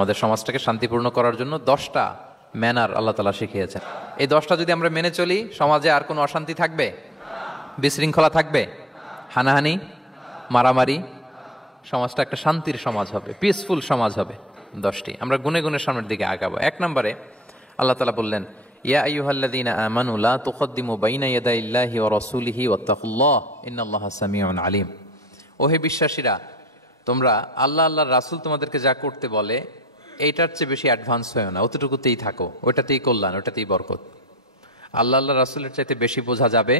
আমাদের সমাজটাকে শান্তিপূর্ণ করার জন্য 10টা ম্যানার আল্লাহ তাআলা শিখিয়েছেন। এই 10টা যদি আমরা মেনে চলি, সমাজে আর কোনো অশান্তি থাকবে? বিশৃঙ্খলা থাকবে? হানাহানি, মারামারি? সমাজটা একটা শান্তির সমাজ হবে, পিসফুল সমাজ হবে। 10টি আমরা গুনে গুনে সামনের দিকে আগাবো। 1 নম্বরে আল্লাহ তাআলা বললেন, ইয়া আইয়ুহাল্লাযীনা আমানু লা তুকদ্দিমু বাইনা ইয়াদাইল্লাহি ওয়া রাসূলিহি ওয়াত্তাকুল্লাহ ইন্নাল্লাহা সামিউন আলীম। ওহে বিশ্বাসীরা, তোমরা আল্লাহর রাসূল তোমাদেরকে যা করতে বলে এইটার চেয়ে বেশি অ্যাডভান্স হয়েও না, অতটুকুতেই থাকো, ওটাতেই কল্যাণ, ওটাতেই বরকত। আল্লাহ রাসূলের চাইতে বেশি বোঝা যাবে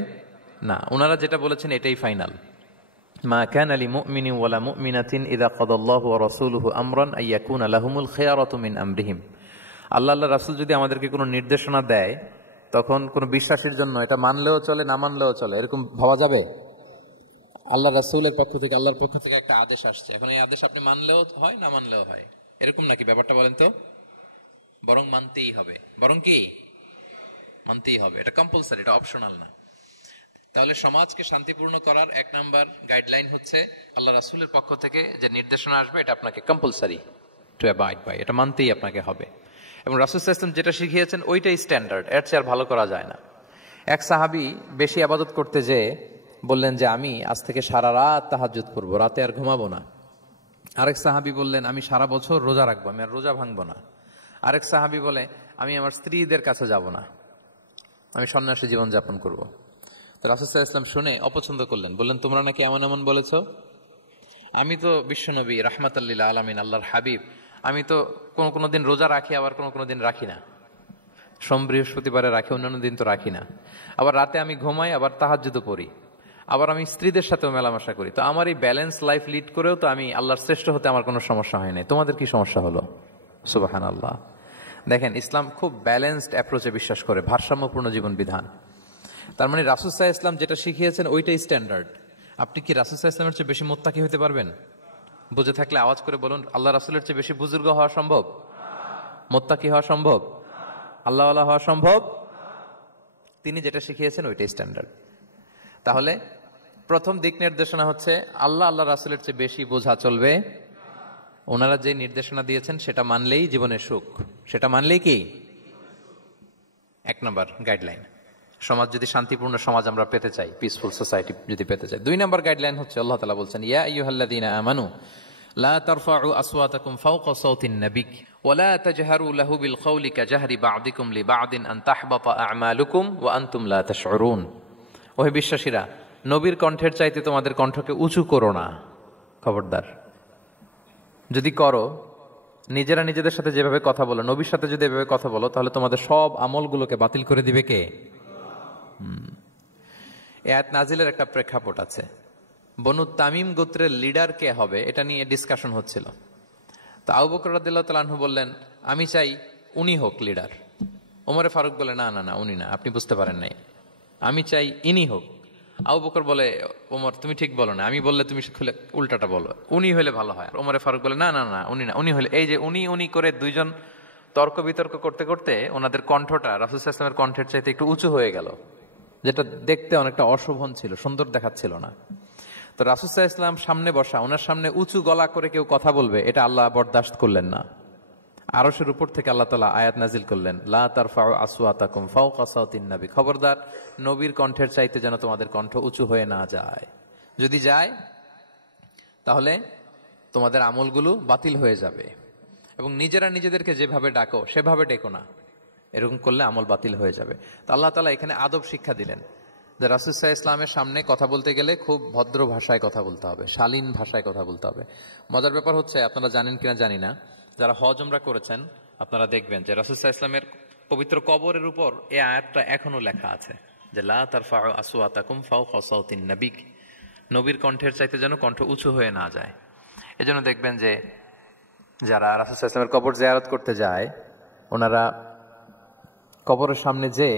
না। ওনারা যেটা বলেছেন এটাই ফাইনাল। মা কানা লিমুমিনিন ওয়ালা মুমিনাতিন ইযা কাদাল্লাহু ওয়া রাসূলুহু আমরান আইয়াকুনা লাহুমুল খিয়ারাতু মিন আমরিহিম। আল্লাহ রাসূল যদি আমাদেরকে কোনো নির্দেশনা দেয়, তখন কোনো বিশ্বাসীর জন্য এটা মানলেও চলে, না মানলেও চলে, এরকম ভাবা যাবে? আল্লাহ রাসূলের পক্ষ থেকে, আল্লাহর পক্ষ থেকে একটা আদেশ আসছে, এখন এই আদেশ আপনি মানলেও হয়, না মানলেও হয়, এরকম নাকি ব্যাপারটা? বলেন তো। বরং মানতেই হবে। বরং কি? মানতেই হবে। এটা কম্পালসারি, এটা অপশনাল না। তাহলে সমাজকে শান্তিপূর্ণ করার 1 নাম্বার গাইডলাইন হচ্ছে আল্লাহ রাসূলের পক্ষ থেকে যে নির্দেশনা আসবে এটা আপনাকে কম্পালসারি টু অ্যাবাইড বাই, এটা মানতেই আপনাকে হবে। এবং রাসূল সাল্লাল্লাহু আলাইহি ওয়াসাল্লাম যেটা শিখিয়েছেন ওইটাই স্ট্যান্ডার্ড, এর চেয়ে আর ভালো করা যায় না। এক সাহাবী বেশি ইবাদত করতে যেয়ে বললেন যে আমি আজ থেকে সারা রাত তাহাজ্জুদ করব, রাতে আর ঘুমাবো না। আরেক সাহাবী বললেন আমি সারা বছর রোজা রাখবো, আমি আর রোজা ভাঙবো না। আরেক সাহাবী বলে আমি আমার স্ত্রীদের কাছে যাব না, আমি সন্ন্যাসী জীবন যাপন করব। তো রাসূল সাল্লাল্লাহু আলাইহি ওয়াসাল্লাম শুনে অপছন্দ করলেন, বললেন তোমরা নাকি এমন এমন বলেছ, আমি তো বিশ্বনবী রাহমাতাল লিল আলামিন, আল্লাহর হাবিব, আমি তো কোনো দিন রোজা রাখি, আবার কোনো দিন রাখি না। সোম বৃহস্পতিবারে রাখি, অন্যান্য দিন তো রাখি না। আবার রাতে আমি ঘুমাই, আবার তাহাজ্জুদও পড়ি, আবার আমি স্ত্রীদের সাথেও মেলামেশা করি। তো আমার এই ব্যালেন্স লাইফ লিড করেও তো আমি আল্লাহর শ্রেষ্ঠ হতে আমার কোনো সমস্যা হয় নাই, তোমাদের কি সমস্যা হলো? সুবহানাল্লাহ। দেখেন, ইসলাম খুব ব্যালেন্সড অ্যাপ্রোচে বিশ্বাস করে, ভারসাম্যপূর্ণ জীবন বিধান। তার মানে রাসূল সাল্লাল্লাহু আলাইহি ওয়াসাল্লাম যেটা শিখিয়েছেন ওইটাই স্ট্যান্ডার্ড। আপনি কি রাসূল সাল্লাল্লাহু আলাইহি ওয়াসাল্লামের চেয়ে বেশি মুত্তাকি হতে পারবেন? বুঝে থাকলে আওয়াজ করে বলুন, আল্লাহ রাসূলের চেয়ে বেশি বুজুর্গ হওয়া সম্ভব? মুত্তাকি হওয়া সম্ভব? আল্লাহওয়ালা হওয়া সম্ভব? তিনি যেটা শিখিয়েছেন ওইটাই স্ট্যান্ডার্ড। তাহলে প্রথম দিক নির্দেশনা হচ্ছে আল্লাহ রাসূলের চেয়ে বেশি বোঝা চলবে। ওনারা যে নির্দেশনা দিয়েছেন সেটা মানলেই জীবনের সুখ, সেটা মানলেই কি 1 নম্বর গাইডলাইন। সমাজ যদি শান্তিপূর্ণ সমাজ আমরা পেতে চাই, পিসফুল সোসাইটি যদি পেতে চাই। 2 নম্বর গাইডলাইন হচ্ছে আল্লাহ তাআলা বলছেন, ইয়া আইয়ুহাল্লাযীনা আমানু লা তারফাউ আসওয়াতাকুম ফাওকা সাওতিন নাবী ওয়া লা তাজহারু লাহু বিল কওলি কাজাহরি বা'দিকুম লিবা'দিন আন তাহবাতা আ'মালুকুম ওয়া আনতুম লা তাশউরুন। ওহে বিশ্বাসীরা, নবীর কণ্ঠের চাইতে তোমাদের কণ্ঠকে উঁচু করো না, খবরদার। যদি করো, নিজেরা নিজেদের সাথে যেভাবে কথা বলো, নবীর সাথে যদি এভাবে কথা বলো, তাহলে তোমাদের সব আমলগুলোকে বাতিল করে দিবে কে? এই আয়াত নাজিলের একটা প্রেক্ষাপট আছে। বনু তামিম গোত্রের লিডার কে হবে এটা নিয়ে ডিসকাশন হচ্ছিল। তো আবু বকর রাদিয়াল্লাহু তাআলা আনহু বললেন, আমি চাই উনি হোক লিডার। ওমরে ফারুক বলে, না না না, উনি না, আপনি বুঝতে পারেন নাই, আমি চাই ইনি হোক। আবু বকর বলে, ওমর তুমি ঠিক বলো না, আমি বললে তুমি উল্টাটা বলো, উনি হলে ভালো হয়। ওমরে ফারুক বলে, না না না, উনি না, উনি হলে। এই যে উনি করে দুইজন তর্ক বিতর্ক করতে করতে ওনাদের কণ্ঠটা রাসূল সাল্লাল্লাহু আলাইহি ওয়াসাল্লামের কণ্ঠের চাইতে একটু উঁচু হয়ে গেল, যেটা দেখতে অনেকটা অশোভন ছিল, সুন্দর দেখাচ্ছিল না। তো রাসূল সাল্লাল্লাহু আলাইহি ওয়াসাল্লাম সামনে বসা, ওনার সামনে উঁচু গলা করে কেউ কথা বলবে, এটা আল্লাহ বরদাশত করলেন না। আরশের উপর থেকে আল্লাহ তাআলা আয়াত নাজিল করলেন, লা তারফাউ আসওয়াতাকুম ফাওকা সাওতিন নাবী, খবরদার নবীর কণ্ঠের চাইতে যেন তোমাদের কণ্ঠ উঁচু হয়ে না যায়। যদি যায় তাহলে তোমাদের আমলগুলো বাতিল হয়ে যাবে। এবং নিজেরা নিজেদেরকে যেভাবে ডাকো সেভাবে ডেকো না, এরকম করলে আমল বাতিল হয়ে যাবে। তো আল্লাহ তাআলা এখানে আদব শিক্ষা দিলেন যে রাসূল সাল্লাল্লাহু আলাইহি ওয়াসাল্লামের সামনে কথা বলতে গেলে খুব ভদ্র ভাষায় কথা বলতে হবে, শালীন ভাষায় কথা বলতে হবে। মজার ব্যাপার হচ্ছে, আপনারা জানেন কিনা জানি না, যারা হজ উমরা করেছেন আপনারা দেখবেন যে রাসূল সাল্লাল্লাহু আলাইহি ওয়াসাল্লামের পবিত্র কবরের উপর এই আয়াতটা এখনো লেখা আছে যে লা তারফাউ আসওয়াতাকুম ফাওকা সাওতিন নাবী, নবীর কণ্ঠের চাইতে যেন কণ্ঠ উঁচু হয়ে না যায়। এজন্য দেখবেন যে যারা রাসূল সাল্লাল্লাহু আলাইহি ওয়াসাল্লামের কবর জিয়ারত করতে যায়, ওনারা কবরের সামনে যে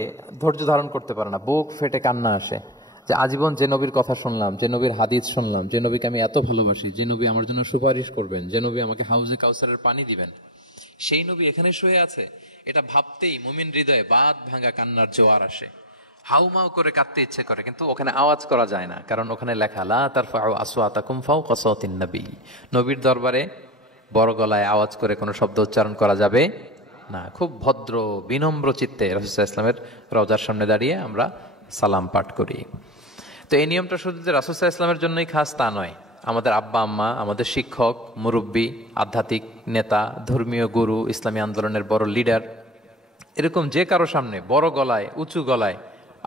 ধৈর্য ধারণ করতে পারে না, বুক ফেটে কান্না আসে যে আজীবন যে নবীর কথা শুনলাম, যে নবীর হাদিস শুনলাম, যে নবীকে আমি এত ভালোবাসি, যে নবী আমার জন্য সুপারিশ করবেন, যে নবী আমাকে হাউজে কাউসারের পানি দিবেন, সেই নবী এখানে শুয়ে আছে। এটা ভাবতেই মুমিন হৃদয়ে বাঁধ ভাঙা কান্নার জোয়ার আসে, হাউমাউ করে কাঁদতে ইচ্ছে করে, কিন্তু ওখানে আওয়াজ করা যায় না, কারণ ওখানে লেখা লা তারফাউ আসওয়াতাকুম ফাওকা সাওতিন নাবী, নবীর দরবারে বড় গলায় আওয়াজ করে কোনো শব্দ উচ্চারণ করা যাবে না। খুব ভদ্র বিনম্র চিত্তে রাসূলুল্লাহ ইসলামের রওজার সামনে দাঁড়িয়ে আমরা সালাম পাঠ করি। তো এই নিয়মটা শুধু যে রাসূলুল্লাহ ইসলামের জন্যই খাস তা নয়, আমাদের আব্বা আম্মা, আমাদের শিক্ষক, মুরব্বী, আধ্যাত্মিক নেতা, ধর্মীয় গুরু, ইসলামী আন্দোলনের বড় লিডার, এরকম যে কারো সামনে বড় গলায় উঁচু গলায়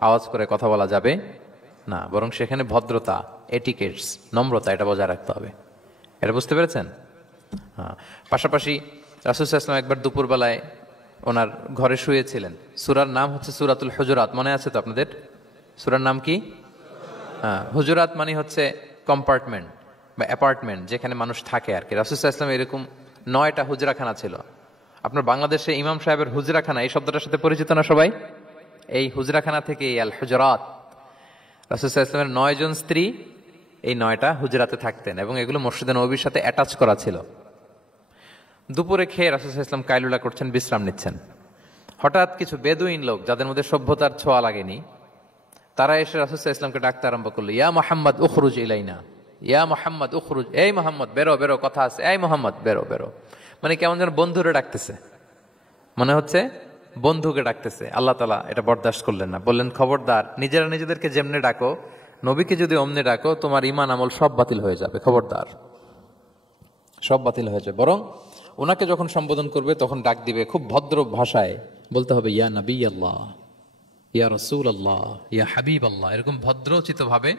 আওয়াজ করে কথা বলা যাবে না, বরং সেখানে ভদ্রতা, এটিকেটস, নম্রতা এটা বজায় রাখতে হবে। এটা বুঝতে পেরেছেন? হ্যাঁ। পাশাপাশি রাসূলুল্লাহ ইসলাম একবার দুপুরবেলায় ওনার ঘরে শুয়েছিলেন। সূরার নাম হচ্ছে সূরাতুল হুজুরাত, মনে আছে তো আপনাদের? সূরার নাম কি? হ্যাঁ, হুজুরাত মানে হচ্ছে কম্পার্টমেন্ট বা অ্যাপার্টমেন্ট, যেখানে মানুষ থাকে আর কি। রাসূলুল্লাহ ইসলাম এরকম 9টা হুজরাখানা ছিল। আপনার বাংলাদেশে ইমাম সাহেবের হুজরাখানা এই শব্দটার সাথে পরিচিত না সবাই? এই হুজরাখানা থেকে আল হুজরাত। রাসূলুল্লাহ ইসলামের 9 জন স্ত্রী এই 9টা হুজরাতে থাকতেন এবং এগুলো মসজিদে নববীর সাথে অ্যাটাচ করা ছিল। দুপুরে খেয়ে রাসূলুল্লাহ ইসলাম কাইলুলা করছেন, বিশ্রাম নিচ্ছেন। হঠাৎ কিছু বেদুইন লোক, যাদের মধ্যে সভ্যতার ছোঁয়া লাগেনি, তারা এসে রাসূলুল্লাহ ইসলামকে ডাকতে আরম্ভ করলো, ইয়া মুহাম্মদ উখরুজ ইলাইনা, ইয়া মুহাম্মদ উখরুজ, এই মুহাম্মদ বেরো বেরো, কথা আছে, এই মুহাম্মদ বেরো বেরো। মানে কেমন যেন বন্ধুরে ডাকতেছে, মনে হচ্ছে বন্ধুকে ডাকতেছে। আল্লাহ তাআলা এটা বরদাস্ত করলেন না, বললেন খবরদার, নিজেরা নিজেদেরকে যেমনে ডাকো, নবীকে যদি অমনে ডাকো, তোমার ঈমান আমল সব বাতিল হয়ে যাবে, খবরদার, সব বাতিল হয়ে যাবে। বরং ওনাকে যখন সম্বোধন করবে তখন ডাক দিবে খুব ভদ্র ভাষায়, বলতে হবে ইয়া নবী আল্লাহ, ইয়া রাসূল আল্লাহ, ইয়া হাবিব আল্লাহ, এরকম ভদ্রোচিত ভাবে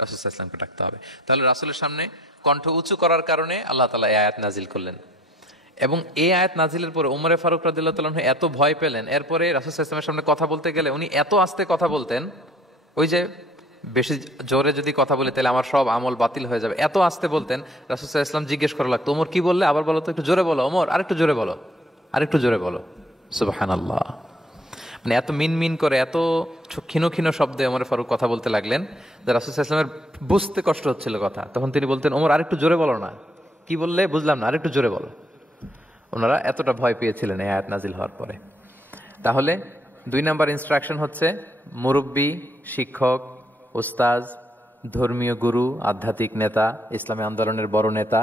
রাসূলুল্লাহ ইসলামকে ডাকতে হবে। তাহলে রাসূলের সামনে কণ্ঠ উঁচু করার কারণে আল্লাহ তাআলা এই আয়াত নাজিল করলেন। এবং এই আয়াত নাজিলের পরে উমরে ফারুক রাদিয়াল্লাহু তাআলা আনহু এত ভয় পেলেন, এরপরে রাসূলুল্লাহ ইসলামের সামনে কথা বলতে গেলে উনি এত আস্তে কথা বলতেন, ওই যে বেশি জোরে যদি কথা বলি তাহলে আমার সব আমল বাতিল হয়ে যাবে, এত আস্তে বলতেন। রাসূলুল্লাহ ইসলাম জিজ্ঞেস করা লাগতো, ওমর কি বললে, আবার বলো তো, একটু জোরে বলো ওমর, আরেকটু জোরে বলো, আরেকটু জোরে বলো। সুবহানাল্লাহ। মানে এত মিন মিন করে, এত ক্ষীণ ক্ষীণ শব্দে ওমর ফারুক কথা বলতে লাগলেন যে রাসূলুল্লাহ ইসলামের বুঝতে কষ্ট হচ্ছিল কথা। তখন তিনি বলতেন, ওমর আরেকটু জোরে বলো না, কি বললে বুঝলাম না, আরেকটু জোরে বলো। ওনারা এতটা ভয় পেয়েছিলেন এই আয়াত নাজিল হওয়ার পরে। তাহলে 2 নাম্বার ইনস্ট্রাকশন হচ্ছে, মুরব্বী, শিক্ষক, উস্তাজ, ধর্মীয় গুরু, আধ্যাত্মিক নেতা, ইসলামী আন্দোলনের বড় নেতা,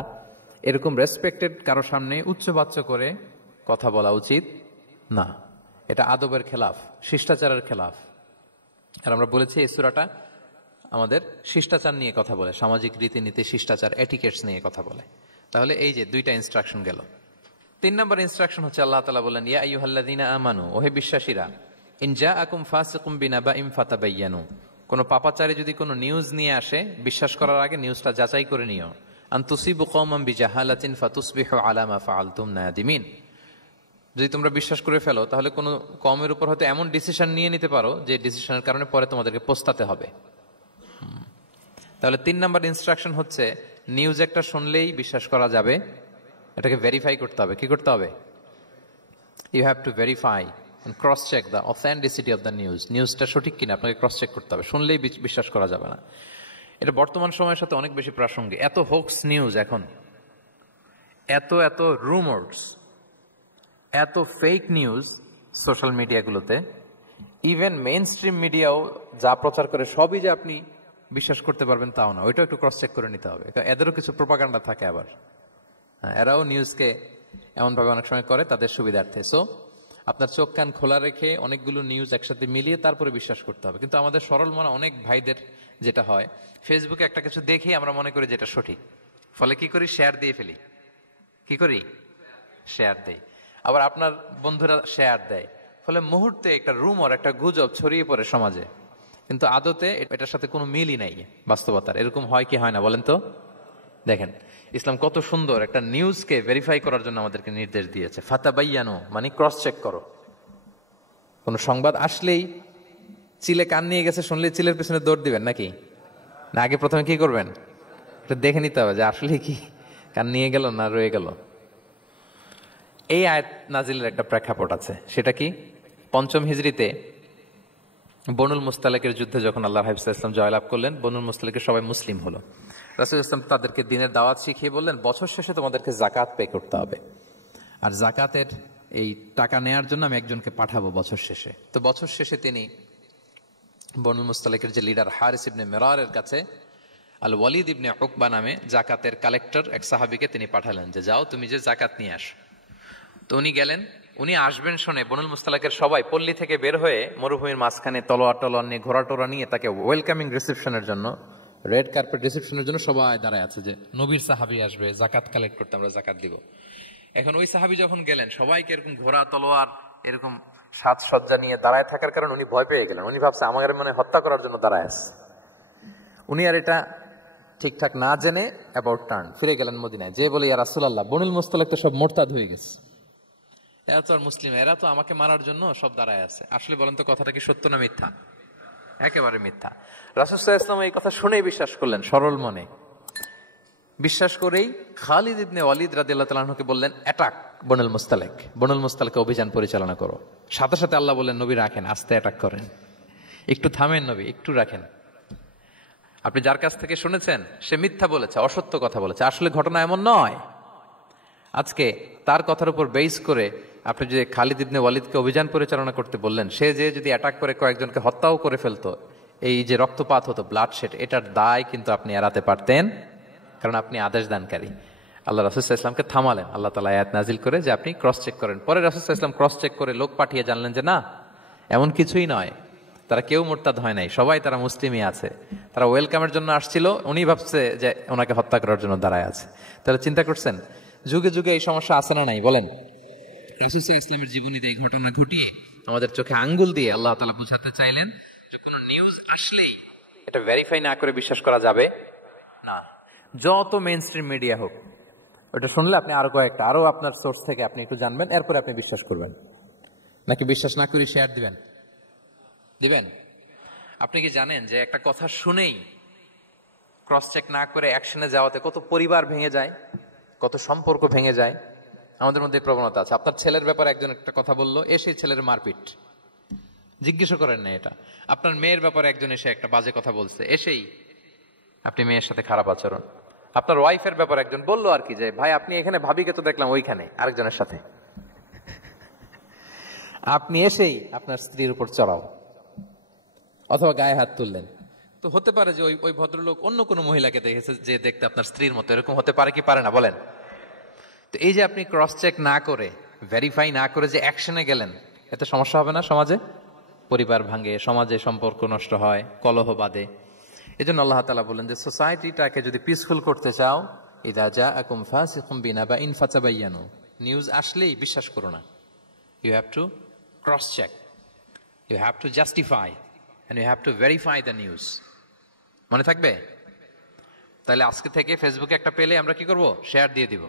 এরকম রেসপেক্টেড কারো সামনে উচ্চবাচ্য করে কথা বলা উচিত না। এটা আদবের খেলাফ, শিষ্টাচারের খেলাফ। আর আমরা বলেছি এই সূরাটা আমাদের শিষ্টাচার নিয়ে কথা বলে, সামাজিক রীতিনীতি, শিষ্টাচার, এটিকেটস নিয়ে কথা বলে। তাহলে এই যে 2টা ইনস্ট্রাকশন গেল। 3 নম্বর ইনস্ট্রাকশন হচ্ছে, আল্লাহ তাআলা বলেন, ইয়া আইয়ুহাল্লাযীনা আমানু, ওহে বিশ্বাসীরা, ইন জাআকুম ফাসিকুম বিনাবাইন ফাতাবায়ানু, কোন পাপাচারী যদি কোনো নিউজ নিয়ে আসে, বিশ্বাস করার আগে নিউজটা যাচাই করে নিও। আন তুসিবু কওমান বিজাহালাতিন ফাতুসবিহু আলা মা ফাআলতুম নাদিমিন, যদি তোমরা বিশ্বাস করে ফেলো তাহলে কোনো কওমের উপর হয়তো এমন ডিসিশন নিয়ে নিতে পারো যে ডিসিশনের কারণে পরে তোমাদেরকে পস্তাতে হবে। তাহলে 3 নম্বর ইনস্ট্রাকশন হচ্ছে, নিউজ একটা শুনলেই বিশ্বাস করা যাবে, এটাকে ভেরিফাই করতে হবে। কি করতে হবে? You have to verify and cross check the authenticity of the news. নিউজটা সঠিক কিনা আপনাকে ক্রস চেক করতে হবে, শুনলেই বিশ্বাস করা যাবে না। এটা বর্তমান সময়ের সাথে অনেক বেশি প্রাসঙ্গিক। এত হোক্স নিউজ এখন, এত এত রুমার্স, এত ফেক নিউজ সোশ্যাল মিডিয়াগুলোতে, ইভেন মেইন স্ট্রিম মিডিয়াও যা প্রচার করে সবই যে আপনি বিশ্বাস করতে পারবেন তাও না, ওইটাও একটু ক্রস চেক করে নিতে হবে। এদেরও কিছু প্রোপাগান্ডা থাকে আবার, এরাও নিউজকে এমনভাবে অনেক সময় করে তাদের সুবিধার্থে। সো আপনার চোখ কান খোলা রেখে অনেকগুলো নিউজ একসাথে মিলিয়ে তারপরে বিশ্বাস করতে হবে। কিন্তু আমাদের সরল মনে অনেক ভাইদের যেটা হয়, ফেসবুকে একটা কিছু দেখি আমরা মনে করি যেটা সঠিক, ফলে কি করি, শেয়ার দিয়ে ফেলি। কি করি? শেয়ার দেই। আবার আপনার বন্ধুরা শেয়ার দেয়, ফলে মুহূর্তে একটা রুমর, একটা গুজব ছড়িয়ে পড়ে সমাজে, কিন্তু আদতে এটার সাথে কোনো মিলই নাই বাস্তবতার। এরকম হয় কি হয় না বলেন তো? দেখেন ইসলাম কত সুন্দর একটা নিউজকে ভেরিফাই করার জন্য আমাদেরকে নির্দেশ দিয়েছে। ফাতাবায়ানু মানে ক্রস চেক করো। কোনো সংবাদ আসলেই চিলে কান নিয়ে গেছে শুনলে চিলের পেছনে দৌড় দিবেন নাকি? না, আগে প্রথমে কি করবেন? এটা দেখে নিতে হবে যে আসলে কি কান নিয়ে গেল না রয়ে গেল। এই আয়াত নাজিলের একটা প্রেক্ষাপট আছে, সেটা কি? 5ম হিজরিতে বনুল মুস্তালিকের যুদ্ধে যখন আল্লাহ হাবিব সাল্লাল্লাহু আলাইহি ওয়াসাল্লাম জয়লাভ করলেন, বনুল মুস্তালিকের সবাই মুসলিম হলো। রাসূল ইসলাম তাদেরকে দিনের দাওয়াত শিখিয়ে বললেন, বছর শেষে তোমাদেরকে যাকাত পে করতে হবে, আর যাকাতের এই টাকা নেয়ার জন্য আমি একজনকে পাঠাবো বছর শেষে। তো বছর শেষে তিনি বনুল মুস্তালিকের যে লিডার হারিস ইবনে মিরারের কাছে আল ওয়ালিদ ইবনে উকবা নামে জাকাতের কালেক্টর এক সাহাবীকে তিনি পাঠালেন যে যাও তুমি যে জাকাত নিয়ে আসো। তো উনি গেলেন, উনি আসবেন শুনে বনুল মুস্তালাকের সবাই পল্লী থেকে বের হয়ে মরুভূমির মাঝখানে তলোয়ার নিয়ে ঘোড়া টোরা নিয়ে তাকে ওয়েলকামিং রিসেপশনের জন্য, রেড কার্পেট রিসেপশনের জন্য সবাই দাঁড়ায় আছে যে নবীর সাহাবী আসবে, জাকাত কালেক্ট করতে, আমরা জাকাত দিব। এখন ওই সাহাবী যখন গেলেন সবাইকে এরকম ঘোড়া তলোয়ার এরকম সাজসজ্জা নিয়ে দাঁড়ায় থাকার কারণে উনি ভয় পেয়ে গেলেন। উনি ভাবছে আমাদের মানে হত্যা করার জন্য দাঁড়ায় আছে। উনি আর এটা ঠিকঠাক না জেনে অ্যাবাউট টার্ন ফিরে গেলেন মদিনায়, যে বলে ইয়া রাসূলুল্লাহ বনুল মুস্তালাক তো সব মোরতাদ হয়ে গেছে, এরা তো আর মুসলিম, এরা তো আমাকে মারার জন্য সব দাঁড়ায় আছে। আসলে বলেন তো কথাটা কি সত্য না মিথ্যা? একেবারে মিথ্যা। রাসূল সাল্লাল্লাহু আলাইহি ওয়াসাল্লাম এই কথা শুনেই বিশ্বাস করলেন সরল মনে। বিশ্বাস করেই খালিদ ইবনে ওয়ালিদ রাদিয়াল্লাহু তাআলা আনহুকে বললেন অ্যাটাক বনুল মুস্তালাক, বনুল মুস্তালাকে অভিযান পরিচালনা করো। সাথে সাথে আল্লাহ বললেন নবী রাখেন, আস্তে অ্যাটাক করেন, একটু থামেন নবী, একটু রাখেন। আপনি যার কাছ থেকে শুনেছেন সে মিথ্যা বলেছে, অসত্য কথা বলেছে, আসলে ঘটনা এমন নয়। আজকে তার কথার উপর বেস করে আপনি যে খালিদ ইবনে ওয়ালিদকে অভিযান পরিচালনা করতে বললেন, সে যে যদি অ্যাটাক করে কয়েকজনকে হত্যাও করে ফেলতো, এই যে রক্তপাত হতো, ব্লাড শেড, এটার দায় কিন্তু আপনি এড়াতে পারতেন, কারণ আপনি আদেশ দানকারী। আল্লাহ রাসূল সাল্লাল্লাহু আলাইহি ওয়াসাল্লামকে থামালেন আল্লাহ তাআলা আয়াত নাজিল করে যে আপনি ক্রস চেক করেন। পরে রাসূল সাল্লাল্লাহু আলাইহি ওয়াসাল্লাম ক্রস চেক করে লোক পাঠিয়ে জানলেন যে না, এমন কিছুই নয়, তারা কেউ মুরতাদ হয় নাই, সবাই তারা মুসলিমই আছে, তারা ওয়েলকামের জন্য আসছিল, উনি ভাবছে যে ওনাকে হত্যা করার জন্য দাঁড়ায় আছে। তাহলে চিন্তা করছেন যুগে যুগে এই সমস্যা আছে না নাই বলেন? রাসূল সাল্লাল্লাহু আলাইহি ওয়াসাল্লামের জীবনীতে এই ঘটনা ঘটিয়ে আমাদের চোখে আঙ্গুল দিয়ে আল্লাহ তাআলা বোঝাতে চাইলেন যে কোনো নিউজ আসলেই এটা ভেরিফাই না করে বিশ্বাস করা যাবে না। যত মেইন স্ট্রিম মিডিয়া হোক, ওটা শুনলে আপনি আরো আপনার সোর্স থেকে আপনি একটু জানবেন, এরপরে আপনি বিশ্বাস করবেন, নাকি বিশ্বাস না করে শেয়ার দিবেন? আপনি কি জানেন যে একটা কথা শুনেই ক্রস চেক না করে অ্যাকশনে যাওয়াতে কত পরিবার ভেঙে যায়, কত সম্পর্ক ভেঙে যায়? আমাদের মধ্যে প্রবণতা আছে। আপনার ছেলের ব্যাপারে একজন একটা কথা বললো, এসে ছেলের মারপিট, জিজ্ঞেস করেন না এটা। আপনার মেয়ের ব্যাপারে একজন এসে একটা বাজে কথা বলছে, এসেই আপনি মেয়ের সাথে খারাপ আচরণ। আপনার ওয়াইফের ব্যাপারে একজন বললো আর কি যে ভাই আপনি এখানে, ভাবিকে তো দেখলাম ওইখানে আরেকজনের সাথে, আপনি এসেই আপনার স্ত্রীর উপর চড়াও অথবা গায়ে হাত তুললেন। তো হতে পারে যে ওই ভদ্রলোক অন্য কোনো মহিলাকে দেখেছে যে দেখতে আপনার স্ত্রীর মতো, এরকম হতে পারে কি পারে না বলেন? তো এই যে আপনি ক্রস চেক না করে, ভেরিফাই না করে যে অ্যাকশনে গেলেন, এতে সমস্যা হবে না? সমাজে পরিবার ভাঙে, সমাজে সম্পর্ক নষ্ট হয়, কলহ বাঁধে। এই জন্য আল্লাহ তাআলা বলেন যে সোসাইটিটাকে যদি পিসফুল করতে চাও, ইযা জাআকুম ফাসিকুম বিনাবাইন ফাতাবায়ানু, নিউজ আসলেই বিশ্বাস করো না। You have to cross check, you have to justify and you have to verify the news. মনে থাকবে? তাহলে আজকে থেকে ফেসবুকে একটা পেলে আমরা কি করব? শেয়ার দিয়ে দিব।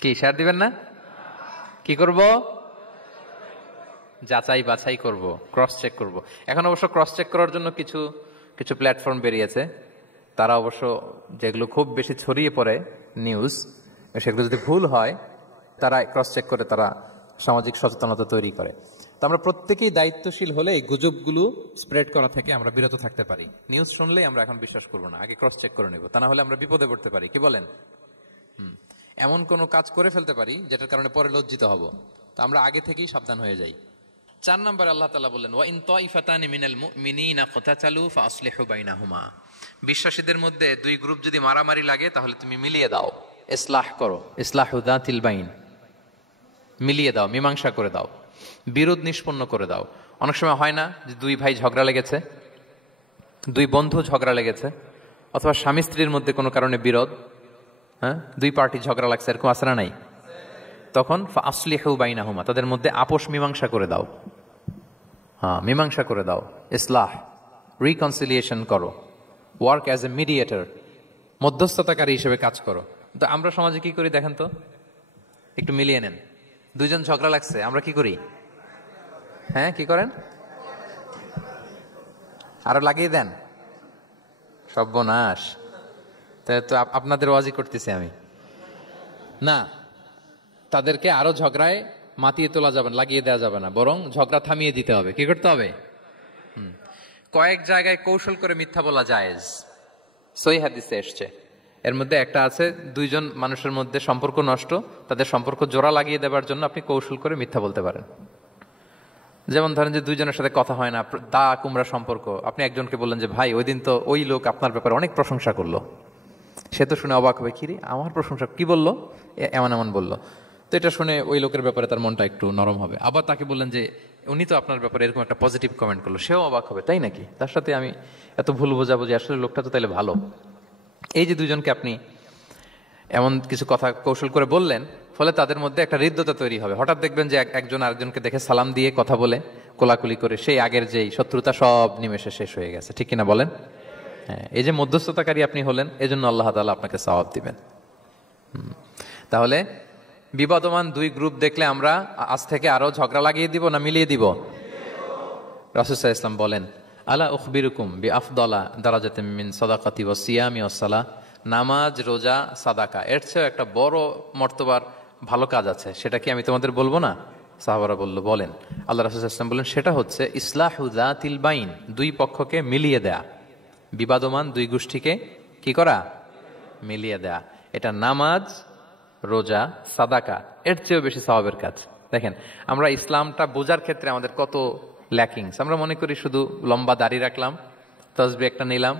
কি শেয়ার দিবেন না? কি করব? যাচাই বাছাই করব, ক্রস চেক করব। এখন অবশ্য ক্রস চেক করার জন্য কিছু প্ল্যাটফর্ম বেরিয়েছে, তারা অবশ্য যেগুলো খুব বেশি ছড়িয়ে পড়ে নিউজ, সেগুলো যদি ভুল হয় তারা ক্রস চেক করে তারা সামাজিক সচেতনতা তৈরি করে। তো আমরা প্রত্যেকেই দায়িত্বশীল হলে এই গুজবগুলো স্প্রেড করা থেকে আমরা বিরত থাকতে পারি। নিউজ শুনলেই আমরা এখন বিশ্বাস করব না, আগে ক্রস চেক করে নেব, তা না হলে আমরা বিপদে পড়তে পারি। কি বলেন? এমন কোনো কাজ করে ফেলতে পারি যেটার কারণে পরে লজ্জিত হব। তো আমরা আগে থেকেই সাবধান হয়ে যাই। 4 নম্বরে আল্লাহ তাআলা বললেন ওয়া ইন তাইফাতানি মিনাল মুমিনিনা ফাতাচালু ফাসলিহু বাইনাহুমা, বিশ্বাসীদের মধ্যে 2 গ্রুপ যদি মারামারি লাগে তাহলে তুমি মিলিয়ে দাও, ইসলাহ করো, ইসলাহু যাতিল বাইন, মিলিয়ে দাও, মীমাংসা করে দাও, বিরোধ নিষ্পন্ন করে দাও। অনেক সময় হয় না যে 2 ভাই ঝগড়া লেগেছে, 2 বন্ধু ঝগড়া লেগেছে, অথবা স্বামী স্ত্রীর মধ্যে কোনো কারণে বিরোধ, 2 পার্টি ঝগড়া লাগছে, এরকম আছে না নাই? তখন ফাসলিহু বাইনাহুমা, তাদের মধ্যে আপোষ মীমাংসা করে দাও, মীমাংসা করে দাও, ইসলাহ, রিকনসিলিয়েশন করো, ওয়ার্ক অ্যাজ এ মিডিয়েটর, মধ্যস্থতাকারী হিসেবে কাজ করো। তো আমরা সমাজে কি করি দেখেন তো, একটু মিলিয়ে নেন। 2 জন ঝগড়া লাগছে, আমরা কি করি? কি করেন? আরো লাগিয়ে দেন, সর্বনাশ। তো আপনাদের ওয়াজি করতেছি আমি না, তাদেরকে আরো ঝগড়ায় মাতিয়ে তোলা যাবে না, লাগিয়ে দেওয়া যাবে না, বরং ঝগড়া থামিয়ে দিতে হবে। কি করতে হবে? কয়েক জায়গায় কৌশল করে মিথ্যা বলা জায়েজ, সহিহ হাদিসে এসছে। এর মধ্যে একটা আছে 2 জন মানুষের মধ্যে সম্পর্ক নষ্ট, তাদের সম্পর্ক জোড়া লাগিয়ে দেওয়ার জন্য আপনি কৌশল করে মিথ্যা বলতে পারেন। যেমন ধরেন যে দুইজনের সাথে কথা হয় না, দা কুমড়া সম্পর্ক, আপনি একজনকে বললেন যে ভাই ওই দিন তো ওই লোক আপনার ব্যাপারে অনেক প্রশংসা করলো, সে তো শুনে অবাক হবে, কিরে আমার প্রশংসা কি বললো, এমন এমন বললো, তো এটা শুনে ওই লোকের ব্যাপারে তার মনটা একটু নরম হবে। আবার তাকে বললেন যে উনি তো আপনার ব্যাপারে এরকম একটা পজিটিভ কমেন্ট করলো, সেও অবাক হবে, তাই নাকি, তার সাথে আমি এত ভুল বোঝাবুঝি, আসলে লোকটা তো তাইলে ভালো। এই যে দুজনকে আপনি এমন কিছু কথা কৌশল করে বললেন, ফলে তাদের মধ্যে একটা হৃদ্যতা তৈরি হবে। হঠাৎ দেখবেন যে একজন আরেকজনকে দেখে সালাম দিয়ে কথা বলে কোলাকুলি করে সেই আগের যেই শত্রুতা সব নিমেষে শেষ হয়ে গেছে, ঠিক কিনা বলেন? হ্যাঁ, এই যে মধ্যস্থতাকারী আপনি হলেন, এজন্য আল্লাহ তাআলা আপনাকে সওয়াব দিবেন। তাহলে বিবাদমান দুই গ্রুপ দেখলে আমরা আজ থেকে আরো ঝগড়া লাগিয়ে দিব না মিলিয়ে দিব? রাসূল সাল্লাল্লাহু আলাইহি ওয়াসাল্লাম বলেন, আলা উখবিরুকুম বিআফদালা দারাজাতিন মিন সাদাকাতি ওয়াস সিয়ামি ওয়াস সালাহ, নামাজ, রোজা, সাদাকা, এর চেয়ে একটা বড় মর্তবার ভালো কাজ আছে, সেটা কি আমি তোমাদের বলবো না? সাহাবারা বলল, বলেন। আল্লাহ রাসূল সাল্লাল্লাহু আলাইহি ওয়াসাল্লাম বলেন, সেটা হচ্ছে ইসলাহু যাতিল বাইন, দুই পক্ষকে মিলিয়ে দেয়া, বিবাদমান দুই গোষ্ঠীকে কি করা? মিলিয়ে দেয়া। এটা নামাজ, রোজা, সাদাকা এর চেয়েও বেশি সওয়াবের কাজ। দেখেন আমরা ইসলামটা বোঝার ক্ষেত্রে আমাদের কত ল্যাকিংস। আমরা মনে করি শুধু লম্বা দাড়ি রাখলাম, তাসবিহ একটা নিলাম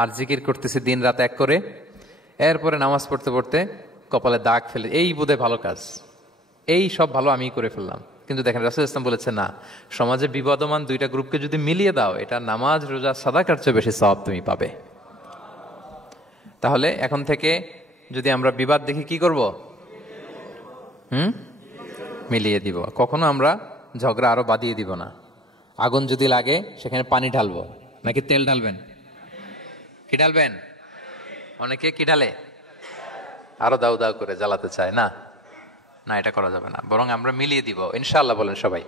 আর জিকির করতেছি দিন রাত এক করে, এরপরে নামাজ পড়তে পড়তে কপালে দাগ ফেলে, এই বোধহয় ভালো কাজ, এই সব ভালো আমি করে ফেললাম। কিন্তু দেখেন রাসূল ইসলাম বলেছে না, সমাজে বিবাদমান দুইটা গ্রুপকে যদি মিলিয়ে দাও, এটা নামাজ, রোজা, সাদাকার চেয়ে বেশি সওয়াব তুমি পাবে। তাহলে এখন থেকে যদি আমরা বিবাদ দেখি কি করব? মিলিয়ে দিব। কখনো আমরা ঝগড়া আরো বাদিয়ে দিব না। আগুন যদি লাগে সেখানে পানি ঢালবো নাকি তেল ঢালবেন? কি ঢালবেন? অনেকে কি ঢালে? আরো দাউ দাউ করে জ্বালাতে চায় না, না এটা করা যাবে না, বরং আমরা মিলিয়ে দিব ইনশাআল্লাহ। বলেন সবাই।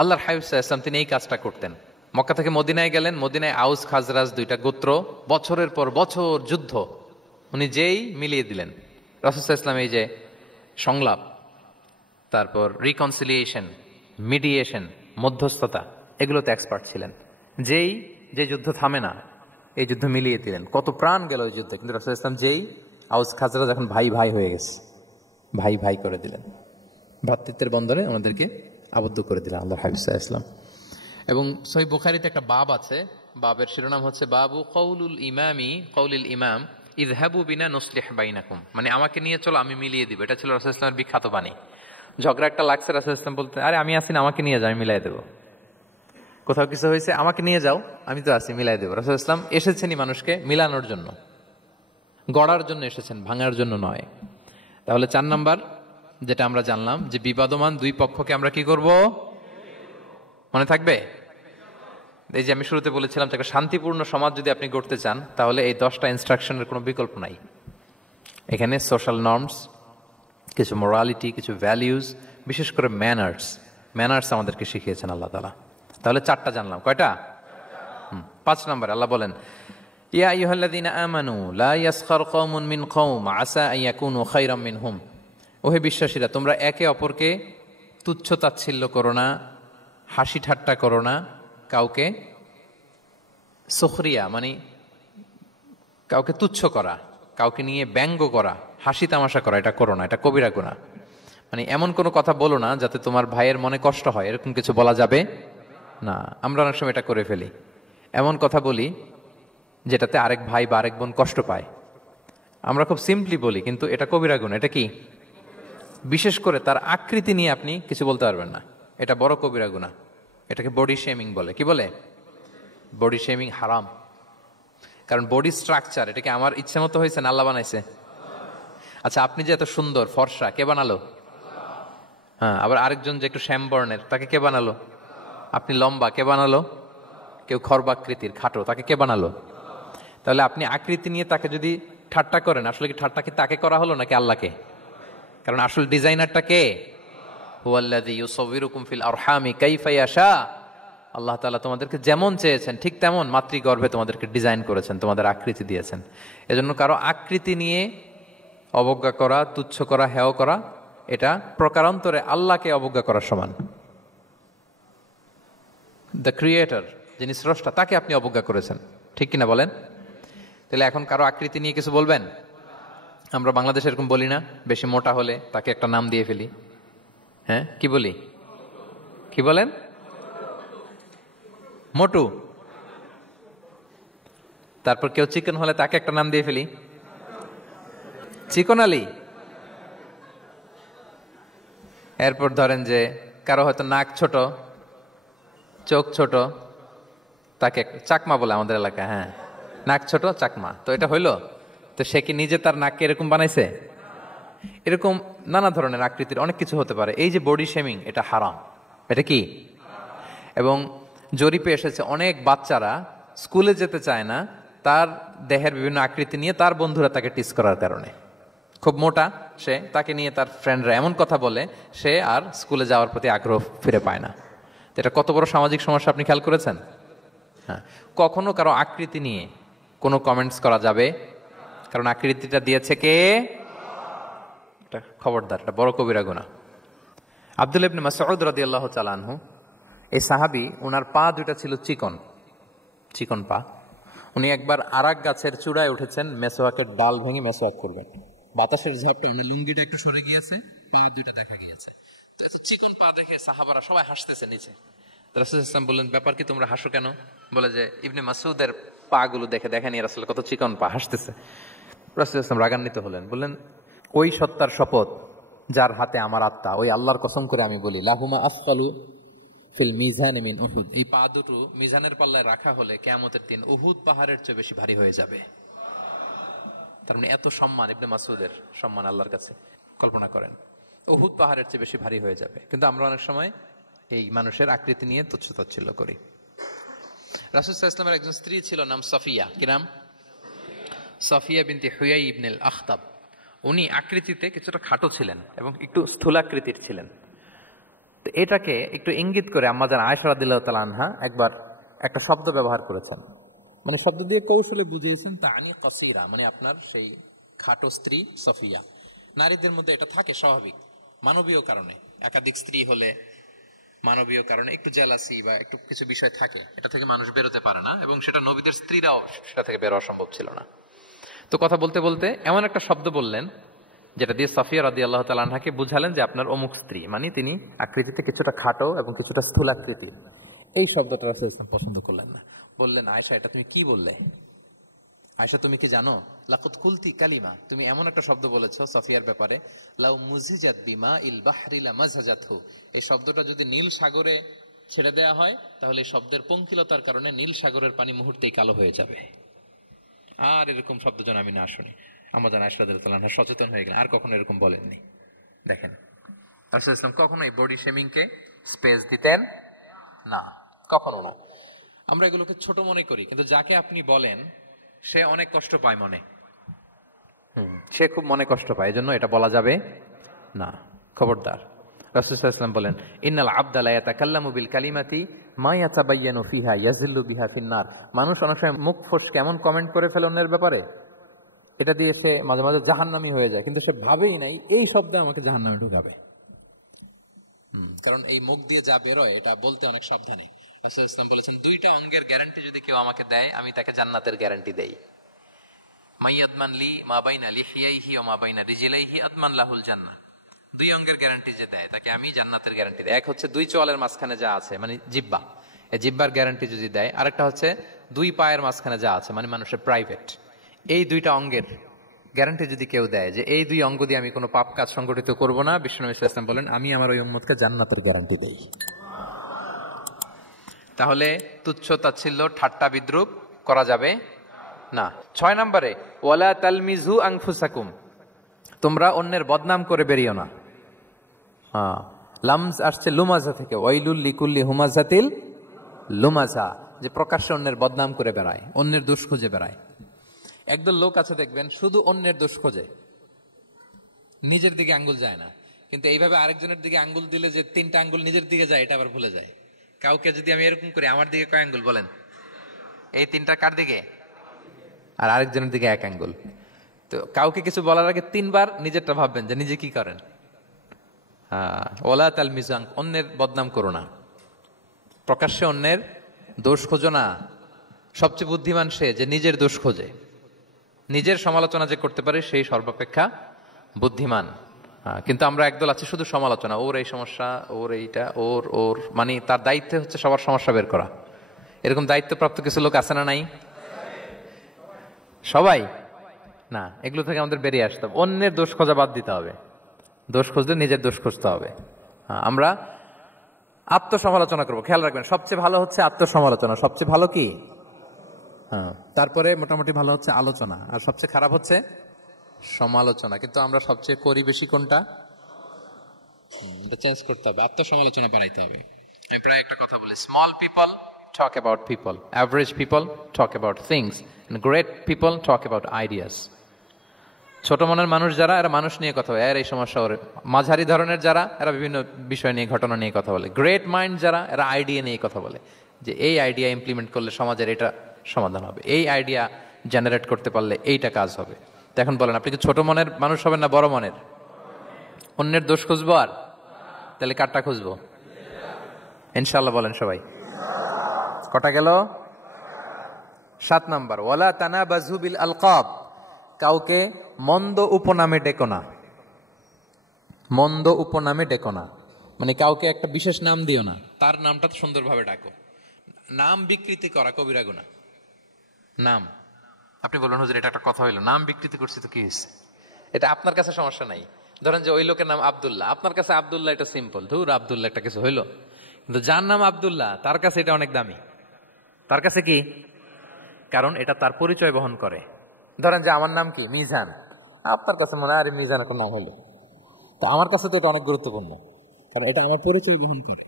আল্লাহর হাবিব সাল্লাল্লাহু আলাইহি ওয়াসাল্লাম তিনি এই কাজটা করতেন। মক্কা থেকে মদিনায় গেলেন, মদিনায় আউস খাজরাজ দুইটা গোত্র, বছরের পর বছর যুদ্ধ, উনি যেই মিলিয়ে দিলেন। রাসূল সাল্লাল্লাহু আলাইহি ওয়াসাল্লাম এই যে সংলাপ, তারপর রিকনসিলিয়েশন, মিডিয়েশন, মধ্যস্থতা, এগুলোতে এক্সপার্ট ছিলেন। যে যুদ্ধ থামে না, এই যুদ্ধ মিলিয়ে দিলেন। কত প্রাণ গেল ওই যুদ্ধে, কিন্তু রাসূল সাল্লাল্লাহু আলাইহি ওয়াসাল্লাম যেই আউস খাজরাজ এখন ভাই ভাই হয়ে গেছে, ভাই ভাই করে দিলেন, ভ্রাতৃত্বের বন্ধনে ওনাদেরকে আবদ্ধ করে দিলেন আল্লাহর হাবিব সাল্লাল্লাহু আলাইহি ওয়াসাল্লাম। এবং সহিহ বুখারীতে একটা বাব আছে, বাবের শিরোনাম হচ্ছে বাবু কওলুল ইমাম ইযহাবু বিনা নুসলিহ বাইনাকুম, মানে আমাকে নিয়ে চলো আমি মিলিয়ে দিব। এটা ছিল রাসূল সাল্লাল্লাহু আলাইহি ওয়াসাল্লামের বিখ্যাত বাণী। ঝগড়া একটা লাগছে, রাসূল সাল্লাল্লাহু আলাইহি ওয়াসাল্লাম বলতে, আরে আমি আসি না, আমাকে নিয়ে যাও, আমি মিলাই দেবো। কোথাও কিছু হয়েছে, আমাকে নিয়ে যাও, আমি তো আসি, মিলাই দেবো। রাসূল সাল্লাল্লাহু আলাইহি ওয়াসাল্লাম এসেছেনই মানুষকে মিলানোর জন্য, গড়ার জন্য এসেছেন, ভাঙার জন্য নয়। তাহলে 4 নাম্বার যেটা আমরা জানলাম, যে বিবাদমান দুই পক্ষকে আমরা কি করব? মনে থাকবে? এই যে আমি শুরুতে বলেছিলাম, একটা শান্তিপূর্ণ সমাজ যদি আপনি গড়তে চান, তাহলে এই 10টা ইনস্ট্রাকশনের কোনো বিকল্প নাই। এখানে সোশ্যাল নর্মস, কিছু মোরালিটি, কিছু ভ্যালিউজ, বিশেষ করে ম্যানার্স আমাদেরকে শিখিয়েছেন আল্লাহ তাআলা। তাহলে 4টা জানলাম, কয়টা? 5 নাম্বার আল্লাহ বলেন, ইয়া আইয়ুহাল্লাযীনা আমানু লা ইয়াসখার কওমুন মিন কওম আসা আন ইয়াকুনু খায়রাম মিনহুম, ওহে বিশ্বাসীরা তোমরা একে অপরকে তুচ্ছ তাচ্ছিল্য করো না, হাসি ঠাট্টা করো না, কাউকে সুখরিয়া মানে কাউকে তুচ্ছ করা, কাউকে নিয়ে ব্যঙ্গ করা, হাসি তামাশা করা, এটা করো না, এটা কবিরা গুনাহ। মানে এমন কোনো কথা বলো না যাতে তোমার ভাইয়ের মনে কষ্ট হয়, এরকম কিছু বলা যাবে না। আমরা অনেক সময় এটা করে ফেলি, এমন কথা বলি যেটাতে আরেক ভাই বা আরেক বোন কষ্ট পায়। আমরা খুব সিম্পলি বলি, কিন্তু এটা কবিরা গুনাহ। এটা কি? বিশেষ করে তার আকৃতি নিয়ে আপনি কিছু বলতে পারবেন না, এটা বড় কবিরা গুনাহ। এটাকে বডি শেমিং বলে। কি বলে? বডি শেমিং হারাম। কারণ বডি স্ট্রাকচার, এটাকে আমার ইচ্ছে মতো হয়েছে না আল্লাহ বানাইছে? আচ্ছা, আপনি যে এত সুন্দর ফর্সা, কে বানালো? হ্যাঁ, আবার আরেকজন যে একটু শ্যামবর্ণের, তাকে কে বানালো? আপনি লম্বা, কে বানালো? কেউ খর্বাকৃতির, খাটো, তাকে কে বানালো? তাহলে আপনি আকৃতি নিয়ে তাকে যদি ঠাট্টা করেন, আসলে কি ঠাট্টা কি তাকে করা হলো নাকি আল্লাহকে? কারণ আসল ডিজাইনারটা কে? হুয়াল্লাযী ইউসাউবিরুকুম ফিল আরহামি কাইফা ইয়াশা। আল্লাহ তাআলা তোমাদেরকে যেমন চেয়েছেন ঠিক তেমন মাতৃগর্ভে তোমাদেরকে ডিজাইন করেছেন, তোমাদের আকৃতি দিয়েছেন। এজন্য কারো আকৃতি নিয়ে অবজ্ঞা করা, তুচ্ছ করা, হেয় করা, এটা প্রকারান্তরে আল্লাহকে অবজ্ঞা করার সমান। দ্য ক্রিয়েটর, যিনি স্রষ্টা, তাকে আপনি অবজ্ঞা করেছেন, ঠিক কিনা বলেন? তাহলে এখন কারো আকৃতি নিয়ে কিছু বলবেন? আমরা বাংলাদেশে এরকম বলি না? বেশি মোটা হলে তাকে একটা নাম দিয়ে ফেলি। হ্যাঁ, কি বলি? কি বলেন? মোটু। তারপর কেউ চিকন হলে তাকে একটা নাম দিয়ে ফেলি, চিকন আলী। এরপর ধরেন যে কারো হয়তো নাক ছোট, চোখ ছোট, তাকে চাকমা বলে আমাদের এলাকায়। হ্যাঁ, নাক ছোট চাকমা। তো এটা হইলো, তো সে কি নিজে তার নাককে এরকম বানাইছে? এরকম নানা ধরনের আকৃতির অনেক কিছু হতে পারে। এই যে বডি শেমিং, এটা হারাম। এটা কি? এবং জরিপে এসেছে অনেক বাচ্চারা স্কুলে যেতে চায় না তার দেহের বিভিন্ন আকৃতি নিয়ে, তার বন্ধুরা তাকে টিস করার কারণে। খুব মোটা সে, তাকে নিয়ে তার ফ্রেন্ডরা এমন কথা বলে, সে আর স্কুলে যাওয়ার প্রতি আগ্রহ ফিরে পায় না। এটা কত বড় সামাজিক সমস্যা আপনি খেয়াল করেছেন? হ্যাঁ, কখনো কারো আকৃতি নিয়ে কোনো কমেন্টস করা যাবে? কারণ আকৃতিটা দিয়েছে কে? এটা খবরদার, এটা বড় কবিরা গুনাহ। আব্দুল্লাহ ইবনে মাসউদ রাদিয়াল্লাহু তাআলা আনহু, এই সাহাবী, ওনার পা দুটা ছিল চিকন চিকন পা। উনি একবার আরাক গাছের চূড়ায় উঠেছেন, মেসওয়াকের ডাল ভেঙে মেসওয়াক করবেন। বাতাসের ঝাপটা উনি লুঙ্গিটা একটু সরে গিয়েছে, পা দুইটা দেখা গিয়েছে। তো এত চিকন পা দেখে সাহাবারা সবাই হাসতেছে নিচে। রাসূল ইসলাম বললেন, ব্যাপার কি, তোমরা হাসো কেন? বলে যে ইবনে মাসউদের পা গুলো দেখে দেখেন রাসূল কত চিকন পা, হাসতেছে। রাসূল ইসলাম রাগান্বিত হলেন, বললেন, ওই সত্তার শপথ যার হাতে আমার আত্মা, ওই আল্লাহর কসম করে আমি বলি, লাহুমা আসফালু ফিল মিজান মিন উহুদ। এই পা দুটো মিজানের পাল্লায় রাখা হলে কিয়ামতের দিন উহুদ পাহাড়ের চেয়ে বেশি ভারী হয়ে যাবে। তার মানে এত সম্মান ইবনে মাসউদের, সম্মান আল্লাহর কাছে কল্পনা করেন, উহুদ পাহাড়ের চেয়ে বেশি ভারী হয়ে যাবে। কিন্তু আমরা অনেক সময় এই মানুষের আকৃতি নিয়ে তুচ্ছ-তাচ্ছিল্য করি। রাসূল সাল্লাল্লাহু আলাইহি ওয়াসাল্লামের একজন স্ত্রী ছিল, নাম সাফিয়া। কি নাম? সাফিয়া বিনতে হুয়াই ইবনে আল আখতাব। উনি আকৃতিতে কিছুটা খাটো ছিলেন এবং একটু স্থূলাকৃতির ছিলেন। তো এটাকে একটু ইঙ্গিত করে আম্মাজান আয়েশা রাদিয়াল্লাহু তাআলা আনহা একবার একটা শব্দ ব্যবহার করেছেন, মানে শব্দ দিয়ে কৌশলে বুঝিয়েছেন, তানি কাসীরা, মানে আপনার সেই খাটো স্ত্রী সাফিয়া। নারীদের মধ্যে এটা থাকে স্বাভাবিক, মানবীয় কারণে। একাধিক স্ত্রী হলে মানবীয় কারণে একটু জেলাসি বা একটু কিছু বিষয় থাকে, এটা থেকে মানুষ বেরোতে পারে না, এবং সেটা নবীদের স্ত্রীরাও সেটা থেকে বেরোয়া সম্ভব ছিল না। তো কথা বলতে বলতে এমন একটা শব্দ বললেন যেটা দিয়ে সাফিয়া রাদিয়াল্লাহু তাআলা আনহাকে বুঝালেন যে আপনার অমুক স্ত্রী, মানে তিনি আকৃতিতে কিছুটা খাটো এবং কিছুটা স্থূলাকৃতির। এই শব্দটা রাসূল ইসলাম পছন্দ করলেন না। বললেন, আয়েশা, এটা তুমি কি বললে? আয়েশা, তুমি কি জানো, লাকুত কুলতি কালিমা, তুমি এমন একটা শব্দ বলেছো সাফিয়ার ব্যাপারে, লাউ মুজিজাত বিমা ইল বাহরি লামাজহাজাতহু। এই শব্দটা যদি নীল সাগরে ছেড়ে দেয়া হয়, তাহলে এই শব্দের পঙ্কিলতার কারণে নীল সাগরের পানি মুহূর্তেই কালো হয়ে যাবে। আর এরকম শব্দ যেন আমি না শুনি। আম্মাজান আয়েশা রাদিয়াল্লাহু তাআলা সচেতন হয়ে গেলেন, আর কখনো এরকম বলেননি। দেখেন, রাসূল ইসলাম কখনো এই বডি শেমিংকে স্পেস দিতেন না, কখনো না। আমরা এগুলোকে ছোট মনে করি, কিন্তু যাকে আপনি বলেন সে অনেক কষ্ট পায় মনে, সে খুব মনে কষ্ট পায়, এজন্য এটা বলা যাবে না, খবরদার। রাসূল সাল্লাল্লাহু আলাইহি ওয়াসাল্লাম বলেন, ইন্নাল আবদা লা ইয়াতাকাল্লামু বিল কালিমাতি মা ইয়াতাবায়ানু ফিহা ইয়াযিল্লু বিহা ফিন্নার। মানুষ অনেক সময় মুখ ফসকে এমন কমেন্ট করে ফেলে অন্যের ব্যাপারে, এটা দিয়ে সে মাঝে মাঝে জাহান্নামী হয়ে যায়, কিন্তু সে ভাবেই নাই এই শব্দে আমাকে জাহান্নামে ঢুকাবে। কারণ এই মুখ দিয়ে যা বেরোয় এটা বলতে অনেক সাবধানী। রাসূল ইসলাম বলেছেন, দুইটা অঙ্গের গ্যারান্টি যদি কেউ আমাকে দেয়, আমি তাকে জান্নাতের গ্যারান্টি দেই। মাইয়াদমান লি মা বাইনা লিহিয়াইহি ওয়া মা বাইনা রিজলাইহি আদমান লাহুল জান্নাহ। দুই অঙ্গের গ্যারান্টি যে দেয় তাকে আমি জান্নাতের গ্যারান্টি দেই। এক হচ্ছে দুই চোয়ালের মাঝখানে যা আছে, মানে জিহ্বা, এই জিহ্বার গ্যারান্টি যদি দেয়। আরেকটা হচ্ছে দুই পায়ের মাঝখানে যা আছে, মানে মানুষের প্রাইভেট। এই দুইটা অঙ্গের গ্যারান্টি যদি কেউ দেয় যে এই দুই অঙ্গ দিয়ে আমি কোনো পাপ কাজ সংগঠিত করব না, বিশ্বনবী সাল্লাল্লাহু আলাইহি ওয়াসাল্লাম বলেন, আমি আমার ওই উম্মতকে জান্নাতের গ্যারান্টি দেই। তাহলে তুচ্ছ তাচ্ছিল্য ঠাট্টা বিদ্রুপ করা যাবে না। 6 নম্বরে, ওয়ালা তালমিজু আনফুসাকুম, তোমরা অন্যের বদনাম করে বেরিও না। লামজ আসছে লুমাজা থেকে, ওয়াইলুল লিকুল্লি হুমাজাতিল লুমাজা, যে প্রকাশ্যে অন্যের বদনাম করে বেড়ায়, অন্যের দোষ খুঁজে বেড়ায়। একদল লোক আছে দেখবেন শুধু অন্যের দোষ খোঁজে, নিজের দিকে আঙ্গুল যায় না। কিন্তু এইভাবে আরেকজনের দিকে আঙ্গুল দিলে যে 3টা আঙ্গুল নিজের দিকে যায়, এটা আবার ভুলে যায়। কাউকে যদি আমি এরকম করি, আমার দিকে কয় আঙ্গুল বলেন? এই 3টা কার দিকে? আর আরেকজনের দিকে 1 আঙ্গুল। তো কাউকে কিছু বলার আগে 3 বার নিজেরটা ভাববেন যে নিজে কি করেন। ওয়ালা তালমিজু, অন্যের বদনাম করো না, প্রকাশ্যে অন্যের দোষ খোঁজো না। সবচেয়ে বুদ্ধিমান সে যে নিজের দোষ খোঁজে, নিজের সমালোচনা যে করতে পারে সেই সর্বাপেক্ষা বুদ্ধিমান। কিন্তু আমরা একদল আছি শুধু সমালোচনা, ওর এই সমস্যা, ওর এইটা, ওর ওর মানে তার দায়িত্ব হচ্ছে সবার সমস্যা বের করা। এরকম দায়িত্বপ্রাপ্ত কিছু লোক আছে না নাই? সবাই না, এগুলো থেকে আমাদের বেরিয়ে আসতে হবে। অন্যের দোষ খোঁজা বাদ দিতে হবে, দোষ খুঁজলে নিজের দোষ খুঁজতে হবে। আমরা আত্মসমালোচনা করবো। খেয়াল রাখবেন, সবচেয়ে ভালো হচ্ছে আত্মসমালোচনা। সবচেয়ে ভালো কি? তারপরে মোটামুটি ভালো হচ্ছে আলোচনা, আর সবচেয়ে খারাপ হচ্ছে সমালোচনা। কিন্তু আমরা সবচেয়ে করি বেশি কোনটা? এটা চেঞ্জ করতে হবে, আত্মসমালোচনা বাড়াইতে হবে। আমি প্রায় একটা কথা বলি, small people talk about people, average people talk about things, and great people talk about ideas. ছোট মনের মানুষ যারা, এরা মানুষ নিয়ে কথা বলে, এর এই সমস্যা ওর। মাঝারি ধরনের যারা, এরা বিভিন্ন বিষয় নিয়ে, ঘটনা নিয়ে কথা বলে। গ্রেট মাইন্ড যারা, এরা আইডিয়া নিয়ে কথা বলে, যে এই আইডিয়া ইমপ্লিমেন্ট করলে সমাজের এটা সমাধান হবে, এই আইডিয়া জেনারেট করতে পারলে এইটা কাজ হবে। তো এখন বলেন, আপনি কি ছোট মনের মানুষ হবেন না বড় মনের? অন্যের দোষ খুঁজবো আর তাহলে কারটা খুঁজবো? ইনশাআল্লাহ বলেন সবাই। কটা গেল? 7 নাম্বার, ওয়ালা তানাবাযু বিল আলকাব। কাউকে মন্দ উপনামে ডেকো না। মন্দ উপনামে ডেকো না মানে কাউকে একটা বিশেষ নাম দিও না, তার নামটা সুন্দরভাবে ডাকো। নাম বিকৃতি করা কবিরা গুনাহ। নাম আপনি বলুন, হুজুর এটা একটা কথা হইলো, নাম বিকৃতি করছি তো কি হয়েছে? এটা আপনার কাছে সমস্যা নাই। ধরেন যে ওই লোকের নাম আব্দুল্লাহ, আপনার কাছে আব্দুল্লাহ এটা সিম্পল, ধুর আব্দুল্লাহ একটা কিছু হইলো। কিন্তু যার নাম আব্দুল্লাহ, তার কাছে এটা অনেক দামি। তার কাছে কি? কারণ এটা তার পরিচয় বহন করে। ধরেন যে আমার নাম কি মিজান, আপনার কাছে মনে হয় আরে মিজান একটা নাম হলো, তো আমার কাছে তো এটা অনেক গুরুত্বপূর্ণ, কারণ এটা আমার পরিচয় বহন করে।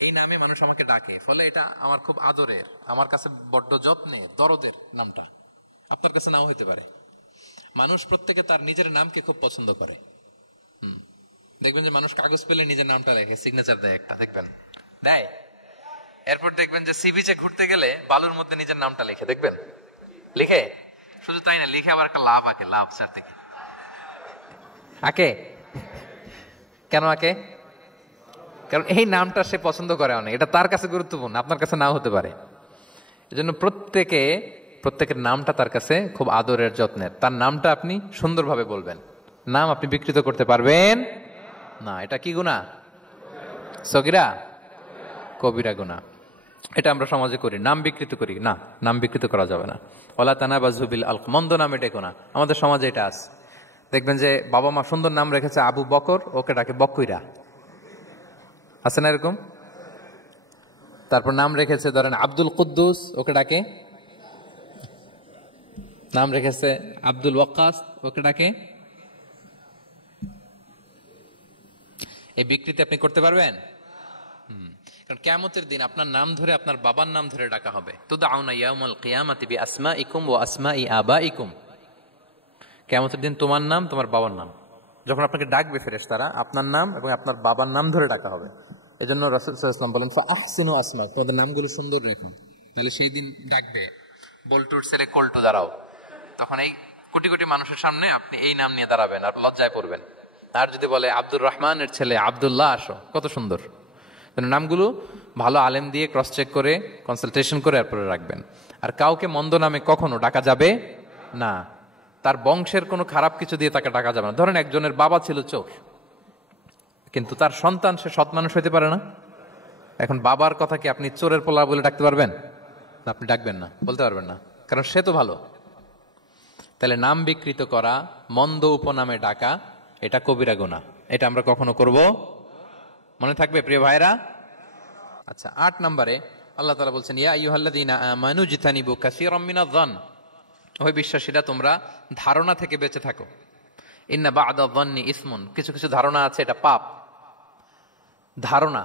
এই নামে মানুষ আমাকে ডাকে, ফলে এটা আমার খুব আদরের, আমার কাছে বড্ড যত্নে দরদের নামটা। আপনার কাছে নাও হইতে পারে। মানুষ প্রত্যেকে তার নিজের নামকে খুব পছন্দ করে। দেখবেন যে মানুষ কাগজ পেলে নিজের নামটা লেখে, সিগনেচার দেয় একটা, দেখবেন দেয়। এরপর দেখবেন যে সি বিচে ঘুরতে গেলে বালুর মধ্যে নিজের নামটা লিখে, দেখবেন লিখে। শুধু তাই না, লিখে আবার একটা লাভ আঁকে, লাভ চার থেকে আঁকে। কেন আঁকে? কারণ এই নামটা সে পছন্দ করে অনেক, এটা তার কাছে গুরুত্বপূর্ণ, আপনার কাছে নাও হতে পারে। এজন্য প্রত্যেকের নামটা তার কাছে খুব আদরের, যত্নের। তার নামটা আপনি সুন্দরভাবে বলবেন। নাম আপনি বিকৃত করতে পারবেন না। এটা কি গুনাহ? সগীরা কবিরা গুনাহ। এটা আমরা সমাজে করি, নাম বিকৃত করি না। নাম বিকৃত করা যাবে না। ওয়ালা তানাবাযু বিল আলকাব, মন্দ নামে ডেকো না। আমাদের সমাজে এটা আছে। দেখবেন যে বাবা মা সুন্দর নাম রেখেছে আবু বকর, ওকে ডাকে বকইরা, আছে না এরকম? তারপর নাম রেখেছে ধরেন আব্দুল কুদ্দুস, ওকে ডাকে। নাম রেখেছে আব্দুল ওয়াক্কাস, ওকে ডাকে। এই বিকৃতি আপনি করতে পারবেন? কারণ কিয়ামতের দিন আপনার নাম ধরে, আপনার বাবার নাম ধরে ডাকা হবে। তুদআউনা ইয়াউমাল কিয়ামাতি বিআসমাইকুম ওয়া আসমাই আবাইকুম। কিয়ামতের দিন তোমার নাম, তোমার বাবার নাম, যখন আপনাকে ডাকবে ফেরেশতারা, আপনার নাম এবং আপনার বাবার নাম ধরে ডাকা হবে। এজন্য রাসূল সাল্লাল্লাহু আলাইহি ওয়াসাল্লাম বলেন, ফাআহসিনু আসমাক, তোমাদের নামগুলো সুন্দর রেখো, তাহলে সেই দিন ডাকবে বল্টুর ছেলে কল্টু দাঁড়াও, তখন এই কোটি কোটি মানুষের সামনে আপনি এই নাম নিয়ে দাঁড়াবেন আর লজ্জায় পড়বেন। আর যদি বলে আব্দুর রহমানের ছেলে আব্দুল্লাহ, আসো, কত সুন্দর। নামগুলো ভালো আলেম দিয়ে ক্রস চেক করে, কনসালটেশন করে এরপরে রাখবেন। আর কাউকে মন্দ নামে কখনো ডাকা যাবে না। তার বংশের কোনো খারাপ কিছু দিয়ে তাকে ডাকা যাবে না। ধরেন একজনের বাবা ছিল চোর, কিন্তু তার সন্তান সে সৎ মানুষ হইতে পারে না। এখন বাবার কথা কি আপনি চোরের পোলা বলে ডাকতে পারবেন? আপনি ডাকবেন না, বলতে পারবেন না, কারণ সে তো ভালো। তাহলে নাম বিকৃত করা, মন্দ উপনামে ডাকা, এটা কবিরা গুনাহ। এটা আমরা কখনো করব? মনে থাকবে প্রিয় ভাইরা? আচ্ছা, 8 নম্বরে আল্লাহ তাআলা বলছেন, ইয়া আইয়ুহাল্লাযীনা আমানু জিতানিবু কাসীরাম মিনায-যন। ওই বিশ্বাসীরা, তোমরা ধারণা থেকে বেঁচে থাকো। ইন্না বা'দা-যন্নি ইসমুন, কিছু কিছু ধারণা আছে এটা পাপ। ধারণা,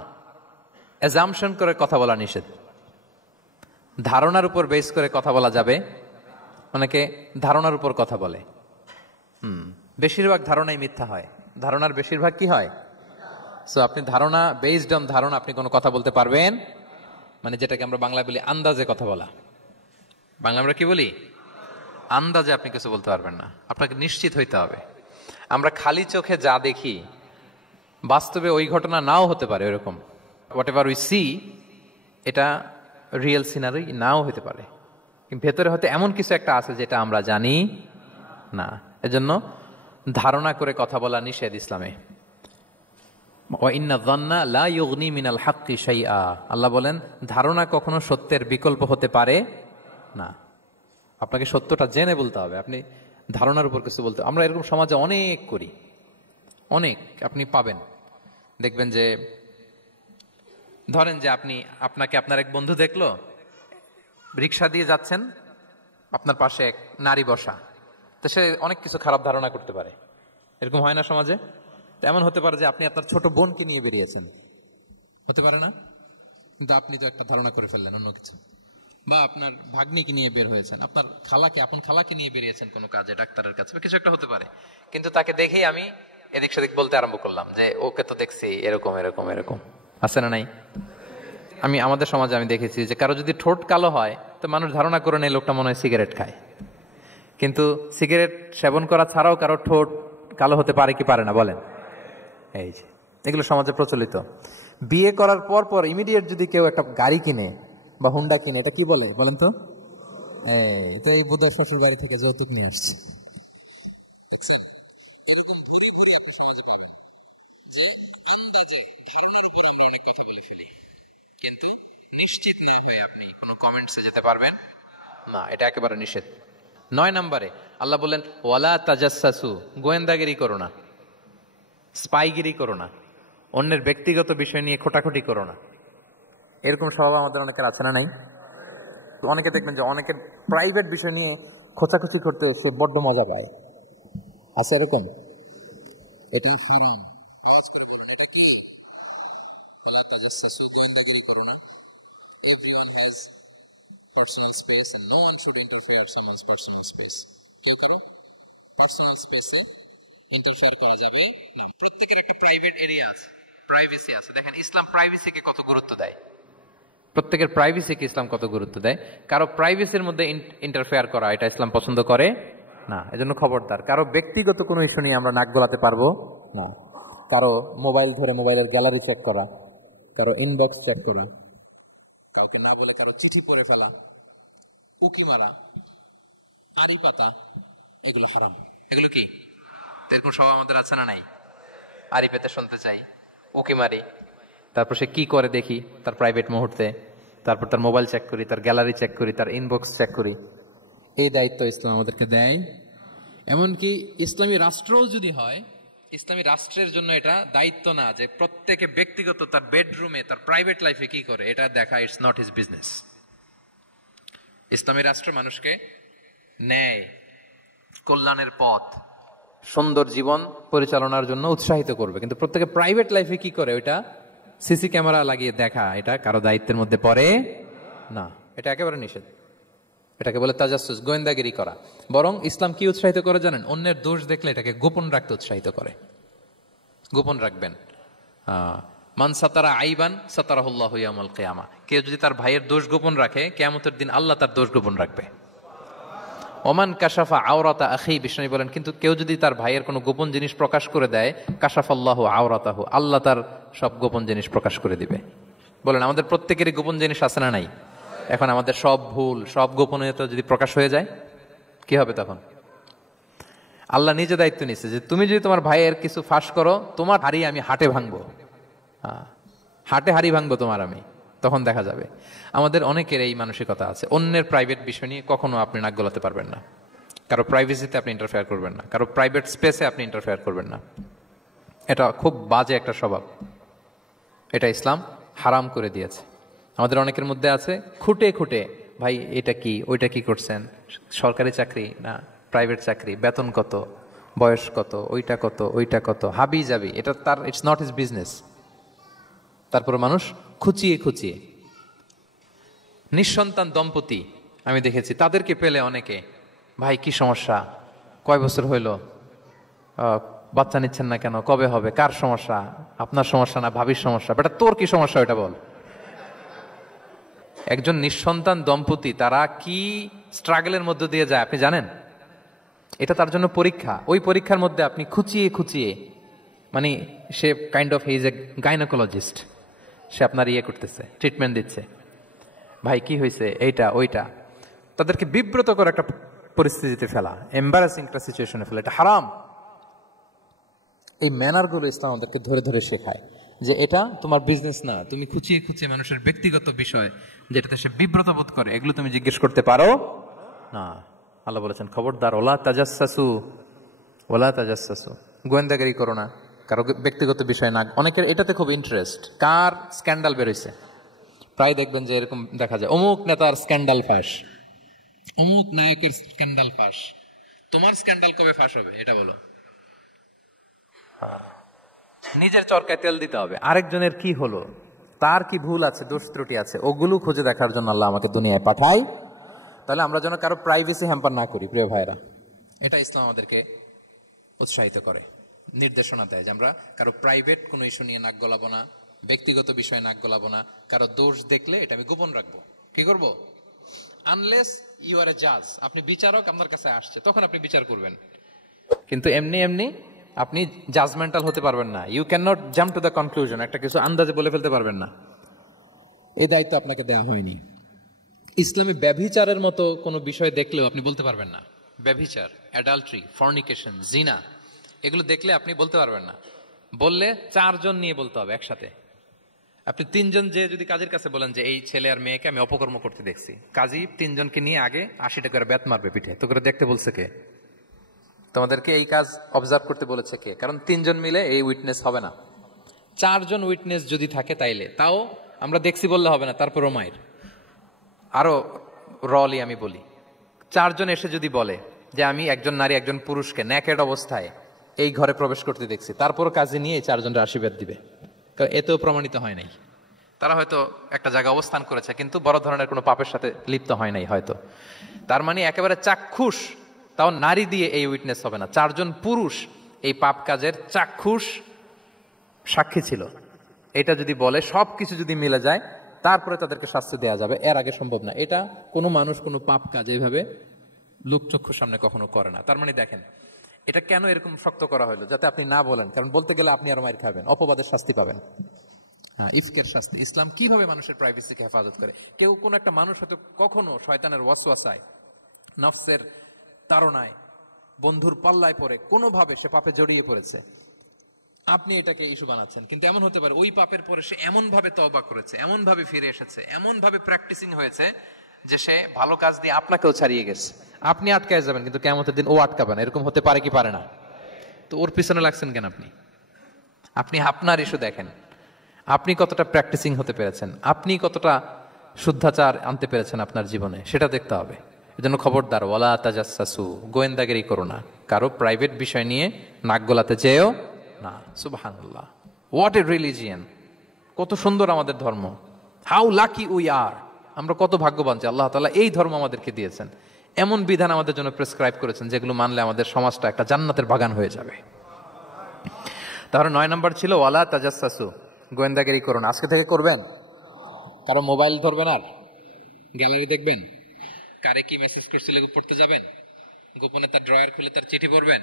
অ্যাজাম্পশন করে কথা বলা নিষেধ। ধারণার উপর বেস করে কথা বলা যাবে। অনেকে ধারণার উপর কথা বলে। বেশিরভাগ ধারণাই মিথ্যা হয়। ধারণার বেশিরভাগ কি হয়? সো আপনি ধারণা, বেসড অন ধারণা আপনি কোনো কথা বলতে পারবেন, মানে যেটাকে আমরা বাংলায় বলি আন্দাজে কথা বলা। বাংলা আমরা কি বলি? আন্দাজে আপনি কিছু বলতে পারবেন না, আপনাকে নিশ্চিত হইতে হবে। আমরা খালি চোখে যা দেখি, বাস্তবে ওই ঘটনা নাও হতে পারে এরকম। হোয়াট এভার উই সি, এটা রিয়েল সিনারি নাও হতে পারে, কিন্তু ভেতরে হয়তো এমন কিছু একটা আছে যেটা আমরা জানি না। এজন্য ধারণা করে কথা বলা নিষেধ ইসলামে। ওয়া ইন্না যান্না লা ইউগনি মিনাল হাক্কি শাইআ, আল্লাহ বলেন ধারণা কখনো সত্যের বিকল্প হতে পারে না। আপনাকে সত্যটা জেনে বলতে হবে, আপনি ধারণার উপর কিছু বলতে। আমরা এরকম সমাজে অনেক করি, অনেক। আপনি পাবেন, দেখবেন যে ধরেন যে আপনাকে আপনার এক বন্ধু দেখলো, রিক্সা দিয়ে যাচ্ছেন, আপনার পাশে এক নারী বসা, তো সে অনেক কিছু খারাপ ধারণা করতে পারে। এরকম হয় না সমাজে? এমন হতে পারে যে আপনি আপনার ছোট বোনকে নিয়ে বেরিয়েছেন, হতে পারে না? কিন্তু আপনি তো একটা ধারণা করে ফেললেন অন্য কিছু। বা আপনার ভাগ্নিকে নিয়ে বের হয়েছেন, আপনার আপন খালাকে নিয়ে বেরিয়েছেন কোনো কাজে, ডাক্তারের কাছে, কিছু একটা হতে পারে। কিন্তু তাকে দেখেই আমি এদিক সেদিক বলতে আরম্ভ করলাম যে ওকে তো দেখছি এরকম এরকম এরকম। আছে না নাই? আমাদের সমাজে আমি দেখেছি যে কারো যদি ঠোঁট কালো হয় তো মানুষ ধারণা করে নেই লোকটা মনে হয় সিগারেট খায়। কিন্তু সিগারেট সেবন করা ছাড়াও কারো ঠোঁট কালো হতে পারে কি পারে না বলেন? এই যে এগুলো সমাজে প্রচলিত। বিয়ে করার পর পর ইমিডিয়েট যদি কেউ একটা গাড়ি কিনে বা হুন্ডা কিনে, এটা কি বলে বলেন তো? এই বোধহয় শ্বশুর বাড়ি থেকে যৌতুক নিয়ে এসছে। যেতে পারবেন না, এটা একেবারে নিষেধ। 9 নম্বরে আল্লাহ বললেন ওয়ালা তাজাসসু, গোয়েন্দাগিরি করো না, স্পাইগিরি করো না, অন্যের ব্যক্তিগত বিষয় নিয়ে খোটাখুটি করো না। এরকম স্বভাব আমাদের অনেকের আছে না নাই? তো অনেকে দেখবেন যে অনেকের প্রাইভেট বিষয় নিয়ে খোঁচাখুচি করতে সে বড্ড মজা পায়। আছে এরকম? এটা এটা কি? ওয়ালা তাজাসসু, গোয়েন্দাগিরি করো না। Everyone has personal space and no one should interfere someone's personal space. কেউ কারো পার্সোনাল স্পেসে ইন্টারফেয়ার করা যাবে না। প্রত্যেকের একটা প্রাইভেট এরিয়া আছে, প্রাইভেসি আছে। দেখেন ইসলাম প্রাইভেসিকে কত গুরুত্ব দেয়। প্রত্যেকের প্রাইভেসিকে ইসলাম কত গুরুত্ব দেয়। কারো প্রাইভেসির মধ্যে ইন্টারফেয়ার করা এটা ইসলাম পছন্দ করে না। এজন্য খবরদার, কারো ব্যক্তিগত কোনো ইস্যু নিয়ে আমরা নাক গলাতে পারবো না। কারো মোবাইল ধরে মোবাইলের গ্যালারি চেক করা, কারো ইনবক্স চেক করা, কাউকে না বলে কারো চিঠি পড়ে ফেলা, উকি মারা, আড়ি পাতা, এগুলো হারাম। এগুলো কি? এরকম সব আমাদের আছে না নাই? আড়ি পেতে শুনতে চাই, উকি মারি, তারপর সে কি করে দেখি তার প্রাইভেট মুহূর্তে, তারপর তার মোবাইল চেক করি, তার গ্যালারি চেক করি, তার ইনবক্স চেক করি। এই দায়িত্ব ইসলাম আমাদেরকে দেয়। এমনকি ইসলামী রাষ্ট্রও যদি হয়, ইসলামী রাষ্ট্রের জন্য এটা দায়িত্ব না যে প্রত্যেকে ব্যক্তিগত তার বেডরুমে তার প্রাইভেট লাইফে কি করে এটা দেখা, ইটস নট হিজ বিজনেস। ইসলামী রাষ্ট্র মানুষকে ন্যায়, কল্যাণের পথ, সুন্দর জীবন পরিচালনার জন্য উৎসাহিত করবে, কিন্তু প্রত্যেকে প্রাইভেট লাইফে কি করে ওইটা সিসি ক্যামেরা লাগিয়ে দেখা, এটা কারো দায়িত্বের মধ্যে পড়ে না। এটা একেবারে নিষেধ। এটাকে বলে তাজাসসুস, গোয়েন্দাগিরি করা। বরং ইসলাম কি উৎসাহিত করে জানেন? অন্যের দোষ দেখলে এটাকে গোপন রাখতে উৎসাহিত করে। গোপন রাখবেন। মান সাতারা আইবান সাতারাহুল্লাহু ইয়াউমাল কিয়ামা, কেউ যদি তার ভাইয়ের দোষ গোপন রাখে কিয়ামতের দিন আল্লাহ তার দোষ গোপন রাখবে। ওমান কাশাফা আওরাতা আখি, বিষ্ণু বলেন কিন্তু কেউ যদি তার ভাইয়ের কোনো গোপন জিনিস প্রকাশ করে দেয়, কাশাফাল্লাহু আওরাতাহু, আল্লাহ তার সব গোপন জিনিস প্রকাশ করে দিবে। বলেন আমাদের প্রত্যেকেরই গোপন জিনিস আছে না নাই? এখন আমাদের সব ভুল, সব গোপনীয়তা যদি প্রকাশ হয়ে যায় কি হবে তখন? আল্লাহ নিজে দায়িত্ব নিচ্ছে যে তুমি যদি তোমার ভাইয়ের কিছু ফাঁস করো, তোমার হাড়ি আমি হাটে ভাঙবো, হাটে হাড়ি ভাঙবো তোমার আমি, তখন দেখা যাবে। আমাদের অনেকের এই মানসিকতা আছে, অন্যের প্রাইভেট বিষয় নিয়ে কখনো আপনি নাক গলাতে পারবেন না, কারো প্রাইভেসিতে আপনি ইন্টারফেয়ার করবেন না, কারো প্রাইভেট স্পেসে আপনি ইন্টারফেয়ার করবেন না। এটা খুব বাজে একটা স্বভাব, এটা ইসলাম হারাম করে দিয়েছে। আমাদের অনেকের মধ্যে আছে খুঁটে খুঁটে, ভাই এটা কি, ওইটা কি করছেন, সরকারি চাকরি না প্রাইভেট চাকরি, বেতন কত, বয়স কত, ওইটা কত, ওইটা কত, হাবি যাবি, এটা তার, ইটস নট হিজ বিজনেস। তারপর মানুষ খুঁচিয়ে খুঁচিয়ে। নিঃসন্তান দম্পতি আমি দেখেছি, তাদেরকে পেলে অনেকে, ভাই কি সমস্যা, কয় বছর হইল, বাচ্চা নিচ্ছেন না কেন, কবে হবে, কার সমস্যা, আপনার সমস্যা না ভাবির সমস্যা, বেটা তোর কি সমস্যা ওইটা বল। একজন নিঃসন্তান দম্পতি তারা কি স্ট্রাগলের মধ্যে দিয়ে যায় আপনি জানেন? এটা তার জন্য পরীক্ষা। ওই পরীক্ষার মধ্যে আপনি খুঁচিয়ে খুঁচিয়ে, মানে সে kind of his a gynaecologist, সে আপনার ইয়ে করতেছে, ট্রিটমেন্ট দিচ্ছে, ভাই কি হয়েছে, এইটা ওইটা, তাদেরকে বিব্রত করে একটা পরিস্থিতিতে ফেলা, এম্বারাসিং একটা সিচুয়েশনে ফেলা, এটা হারাম। এই ম্যানারগুলো ইসলাম আমাদেরকে ধরে ধরে শেখায় যে এটা তোমার বিজনেস না, তুমি খুঁচিয়ে খুঁচিয়ে মানুষের ব্যক্তিগত বিষয় যেটাতে সে বিব্রত বোধ করে এগুলো তুমি জিজ্ঞেস করতে পারো না। আল্লাহ বলেছেন খবরদার, ওলা তাজাসসু, ওলা তাজাসসু, গোয়েন্দাগিরি করো না, কারো ব্যক্তিগত বিষয় না। অনেকের এটাতে খুব ইন্টারেস্ট, কার স্ক্যান্ডাল বেরোইছে। প্রায় দেখবেন যে এরকম দেখা যায়, অমুক নেতার স্ক্যান্ডাল ফাঁস, অমুক নায়কের স্ক্যান্ডাল ফাঁস। তোমার স্ক্যান্ডাল কবে ফাঁস হবে এটা বলো। নিজের চরকায় তেল দিতে হবে, আরেকজনের কি হলো, তার কি ভুল আছে, দোষ ত্রুটি আছে, ওগুলো খুঁজে দেখার জন্য আল্লাহ আমাকে দুনিয়ায় পাঠাই। তাহলে আমরা যেন কারো প্রাইভেসি হ্যাম্পার না করি। প্রিয় ভাইরা, এটা ইসলাম আমাদেরকে উৎসাহিত করে, নির্দেশনা দেয় যে আমরা কারো প্রাইভেট কোনো ইস্যু নিয়ে নাক গলাবো না, ব্যক্তিগত বিষয়ে নাক গলাবো না। কারো দোষ দেখলে এটা আমি গোপন রাখবো। কি করব? আনলেস ইউ আর এ জাজ, আপনি বিচারক, আপনার কাছে আসছে, তখন আপনি বিচার করবেন। কিন্তু এমনি এমনি আপনি জাজমেন্টাল হতে পারবেন না। You cannot jump to the conclusion, একটা কিছু আন্দাজে বলে ফেলতে পারবেন না। এই দায়িত্ব আপনাকে দেওয়া হয়নি। ইসলামে ব্যভিচারের মতো কোনো বিষয় দেখলেও আপনি বলতে পারবেন না। ব্যভিচার, অ্যাডাল্ট্রি, ফর্নিকেশন, জিনা, এগুলো দেখলে আপনি বলতে পারবেন না। বললে 4 জন নিয়ে বলতে হবে একসাথে। আপনি 3 জন যে যদি কাজের কাছে বলেন যে এই ছেলে আর মেয়েকে আমি অপকর্ম করতে দেখছি, কাজী 3 জনকে নিয়ে আগে 80 টাকা করে বেত মারবে পিঠে। তো করে দেখতে বলছে কে? তোমাদেরকে এই কাজ অবজার্ভ করতে বলেছে কে? কারণ 3 জন মিলে এই উইটনেস হবে না। 4 জন উইটনেস যদি থাকে তাইলে তাও আমরা দেখছি বললে হবে না, তারপরও মায়ের। আরো রলি আমি বলি, 4 জন এসে যদি বলে যে আমি একজন নারী একজন পুরুষকে ন্যাকেড অবস্থায় এই ঘরে প্রবেশ করতে দেখছি, তারপরও কাজে নিয়ে এই 4 জনের আশীর্বাদ দিবে, কারণ এতেও প্রমাণিত হয় নাই। তারা হয়তো একটা জায়গায় অবস্থান করেছে কিন্তু বড় ধরনের কোনো পাপের সাথে লিপ্ত হয় নাই হয়তো। তার মানে একেবারে চাক্ষুষ, তাও নারী দিয়ে এই উইটনেস হবে না। 4 জন পুরুষ এই পাপ কাজের চাক্ষুষ সাক্ষী ছিল, এটা যদি বলে, সবকিছু যদি মিলে যায়, তারপরে তাদেরকে শাস্তি দেওয়া যাবে। এর আগে সম্ভব না। এটা কোনো মানুষ কোনো পাপ কাজ এইভাবে লোকচক্ষুর সামনে কখনো করে না। তার মানে দেখেন এটা কেন এরকম শক্ত করা হলো, যাতে আপনি না বলেন, কারণ বলতে গেলে আপনি আর মাইর খাবেন, অপবাদের শাস্তি পাবেন। হ্যাঁ, ইফকের শাস্তি। ইসলাম কিভাবে মানুষের প্রাইভেসিকে হেফাজত করে। কেউ কোনো একটা মানুষ হয়তো কখনো শয়তানের ওয়াসওয়াসায়, নফসের তাড়নায়, বন্ধুর পাল্লায় পড়ে কোনোভাবে সে পাপে জড়িয়ে পড়েছে, আপনি এটাকে ইস্যু বানাচ্ছেন। কিন্তু এমন হতে পারে ওই পাপের পরে সে এমন ভাবে তওবা করেছে, এমন ভাবে ফিরে এসেছে, এমন ভাবে প্র্যাকটিসিং হয়েছে যে সে ভালো কাজ দিয়ে আপনাকেও ছাড়িয়ে গেছে। আপনি আটকায় যাবেন কিন্তু কিয়ামতের দিন ও আটকাবে না। এরকম হতে পারে কি পারে না? তো ওর পিছনে লাগছেন কেন আপনি? আপনি আপনার ইস্যু দেখেন, আপনি কতটা প্র্যাকটিসিং হতে পেরেছেন, আপনি কতটা শুদ্ধাচার আনতে পেরেছেন আপনার জীবনে, সেটা দেখতে হবে। এজন্য খবরদার, ওয়ালা তাজাসসু, গোয়েন্দাগিরি করো না, কারো প্রাইভেট বিষয় নিয়ে নাক গলাতে চেয়েও না। সুবহানাল্লাহ, হোয়াট এ রিলিজিয়ান! কত সুন্দর আমাদের ধর্ম! How lucky we are! আমরা কত ভাগ্যবান যে আল্লাহ তাআলা এই ধর্ম আমাদেরকে দিয়েছেন। এমন বিধান আমাদের জন্য প্রেসক্রাইব করেছেন যেগুলো মানলে আমাদের সমাজটা একটা জান্নাতের বাগান হয়ে যাবে। তাহলে 9 নম্বর ছিল ওয়ালা তাজাসসু, গোয়েন্দাগিরি করুন। আজকে থেকে করবেন। কারো মোবাইল ধরবেন, আর গ্যালারি দেখবেন, কারে কি মেসেজ করছিল পড়তে যাবেন, গোপনে তার ড্রয়ার খুলে তার চিঠি পড়বেন,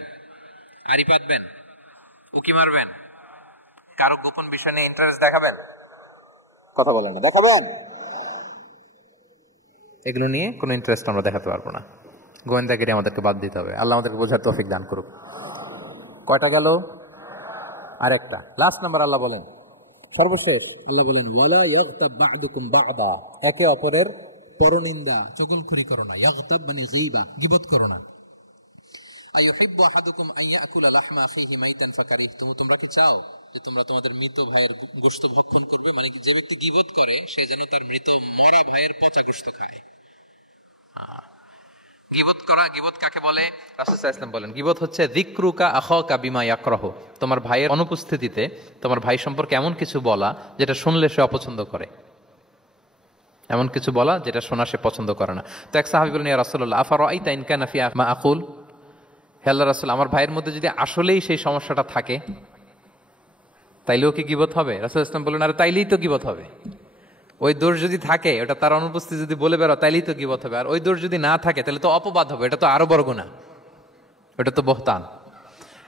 আড়ি পাতবেন, উকি মারবেন, কারো গোপন বিষয় নিয়ে ইন্টারেস্ট দেখাবেন। কথা বলেন না, দেখাবেন? এগুলো নিয়ে কোনো ইন্টারেস্ট আমরা দেখাতে পারবো না। গোয়েন্দাগিরি আমাদেরকে বাদ দিতে হবে। আল্লাহ আমাদেরকে বোঝার তৌফিক দান করুক। কয়টা গেল? আরেকটা, লাস্ট নাম্বার। আল্লাহ বলেন, সর্বশেষ আল্লাহ বলেন, ওয়ালা ইয়াগতাব বা'দুকুম বা'দা, একে অপরের পরনিন্দা চগলখড়ি করো না। ইয়াগতাব মানে গীবা, গীবত করো না। আইয়ুহিব্বু আহাদুকুম আন ইয়াকুলা লাহমা আখিহি মাইতান ফাকারিহতুম, তোমরা কি চাও যে তোমরা তোমাদের মৃত ভাইয়ের গোশত ভক্ষণ করবে? মানে যে ব্যক্তি গীবত করে সে যেন তার মৃত মরা ভাইয়ের পচা গোশত খায়। গীবত করা, গীবত কাকে বলে? রাসূল সাল্লাল্লাহু আলাইহি ওয়াসাল্লাম বলেন, গীবত হচ্ছে যিকরুকা আখাকা বিমা ইয়াকরাহু, তোমার ভাইয়ের অনুপস্থিতিতে তোমার ভাই সম্পর্কে এমন কিছু বলা যেটা শুনলে সে অপছন্দ করে, এমন কিছু বলা যেটা শোনা সে পছন্দ করে না। তো এক সাহাবী বলেন, ইয়া রাসূলুল্লাহ আফারাআইতা ইন কানা ফি মা আকুল, হে আল্লাহর রাসূল, আমার ভাইয়ের মধ্যে যদি আসলেই সেই সমস্যাটা থাকে তাইলেও কি গীবত হবে? রাসূল সাল্লাল্লাহু আলাইহি ওয়াসাল্লাম বলেন, আরে তাইলেই তো গীবত হবে। ওই দোষ যদি থাকে, ওটা তার অনুপস্থিতি যদি বলে বেরো, তাইলেই তো গীবত হবে। আর ওই দোষ যদি না থাকে তাহলে তো অপবাদ হবে, এটা তো আরো বড় গুনাহ, ওটা তো বহতান।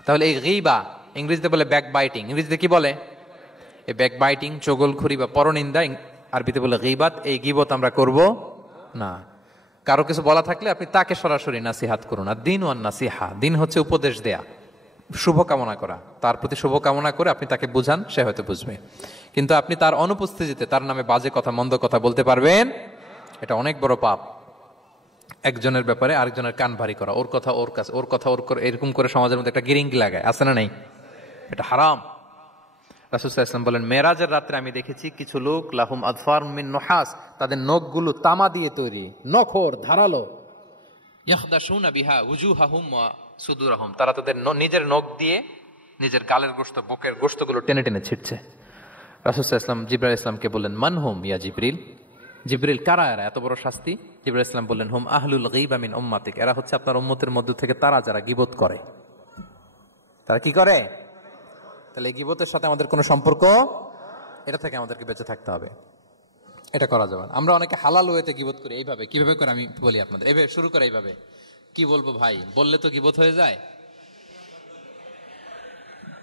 তাহলে এই গীবা, ইংরেজিতে বলে ব্যাক বাইটিং, ইংরেজিতে কি বলে? এই ব্যাক বাইটিং, চগলখড়ি বা পরনিন্দা, আরবিতে বলে গীবাত। এই গীবত আমরা করব না। কারো কিছু বলা থাকলে আপনি তাকে সরাসরি নাসিহাত করুন। আর দিন ওয়ান নাসিহা, দিন হচ্ছে উপদেশ দেয়া। শুভ কামনা করা, তার প্রতি শুভ কামনা করে আপনি তাকে বুঝান, সে হয়তো বুঝবে। কিন্তু আপনি তার অনুপস্থিতিতে তার নামে বাজে কথা, মন্দ কথা বলতে পারবেন, এটা অনেক বড় পাপ। একজনের ব্যাপারে আরেকজনের কান ভারী করা, ওর কথা ওর কাছে, ওর কথা ওর করে, এরকম করে সমাজের মধ্যে একটা গিরিঙ্গি লাগায়, আছে না নেই? এটা হারাম। রাসূল সাল্লাল্লাহু আলাইহি ওয়াসাল্লাম বলেন, মেরাজের রাত্রে আমি দেখেছি কিছু লোক লাহুম আদফার মিন নুহাস, তাদের নখগুলো তামা দিয়ে তৈরি, নখর ধারালো, ইয়াখদাশুনা বিহা উজুহাহুম ওয়া সুদুরহুম, তারা তাদের নিজের নখ দিয়ে নিজের গালের গোশত, বুকের গোশতগুলো টেনে টেনে ছিঁড়ছে। রাসূল সাল্লাল্লাহু আলাইহি ওয়াসাল্লাম জিবরাইল ইসলামকে বললেন, মানহুম ইয়া জিবরিল? জিবরিল, কারা এরা, এত বড় শাস্তি? জিবরাইল ইসলাম বললেন, হুম আহলুল গীবা মিন উম্মাতিক, এরা হচ্ছে আপনার উম্মতের মধ্য থেকে তারা যারা গীবত করে। তারা কি করে? তাহলে এই গীবতের সাথে আমাদের কোনো সম্পর্ক, এটা থেকে আমাদেরকে বেঁচে থাকতে হবে, এটা করা যাবে না। আমরা অনেকে হালাল ওয়েতে গীবত করি, এইভাবে। কিভাবে করে আমি বলি আপনাদের, এইভাবে শুরু করে, এইভাবে। কি বলবো ভাই, বললে তো গীবত হয়ে যায়,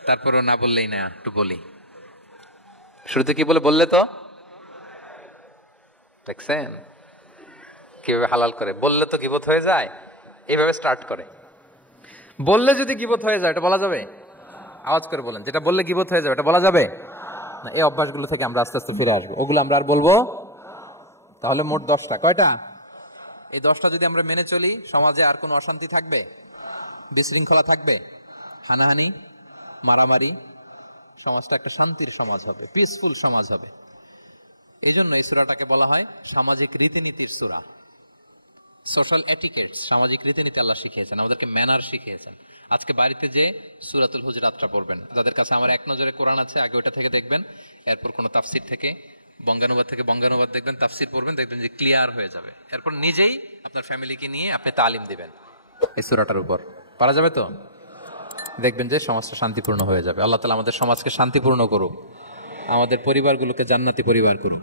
তারপরও না বললেই না, একটু বলি। শুরুতে কি বললে তো, দেখছেন কিভাবে হালাল করে, বললে তো গীবত হয়ে যায়, এইভাবে স্টার্ট করে। বললে যদি গীবত হয়ে যায়, এটা বলা যাবে? আওয়াজ করে বলেন, যেটা বললে গীবত হয়ে যাবে, এটা বলা যাবে না। এই অভ্যাসগুলো থেকে আমরা আস্তে আস্তে ফিরে আসবো, ওগুলো আমরা আর বলবো। তাহলে মোট 10টা, কয়টা? এই 10টা যদি আমরা মেনে চলি, সমাজে আর কোনো অশান্তি থাকবে? বিশৃঙ্খলা থাকবে? হানাহানি, মারামারি? সমাজটা একটা শান্তির সমাজ হবে, পিসফুল সমাজ হবে। এই জন্য এই সূরাটাকে বলা হয় সামাজিক রীতিনীতির সূরা, সোশ্যাল এটিকেটস। সামাজিক রীতিনীতি আল্লাহ শিখিয়েছেন আমাদেরকে, ম্যানার শিখিয়েছেন। আজকে বাড়িতে যে সূরাতুল হুজুরাতটা পড়বেন, যাদের কাছে আমার এক নজরে কোরআন আছে, আগে ওটা থেকে দেখবেন, এরপর কোনো তাফসির থেকে, বঙ্গানুবাদ থেকে বঙ্গানুবাদ দেখবেন, তাফসির পড়বেন, দেখবেন যে ক্লিয়ার হয়ে যাবে। এরপর নিজেই আপনার ফ্যামিলিকে নিয়ে আপনি তালিম দিবেন এই সূরাটার উপর, পারা যাবে তো? দেখবেন যে সমাজটা শান্তিপূর্ণ হয়ে যাবে। আল্লাহ তাআলা আমাদের সমাজকে শান্তিপূর্ণ করুক, আমাদের পরিবারগুলোকে জান্নাতি পরিবার করুক।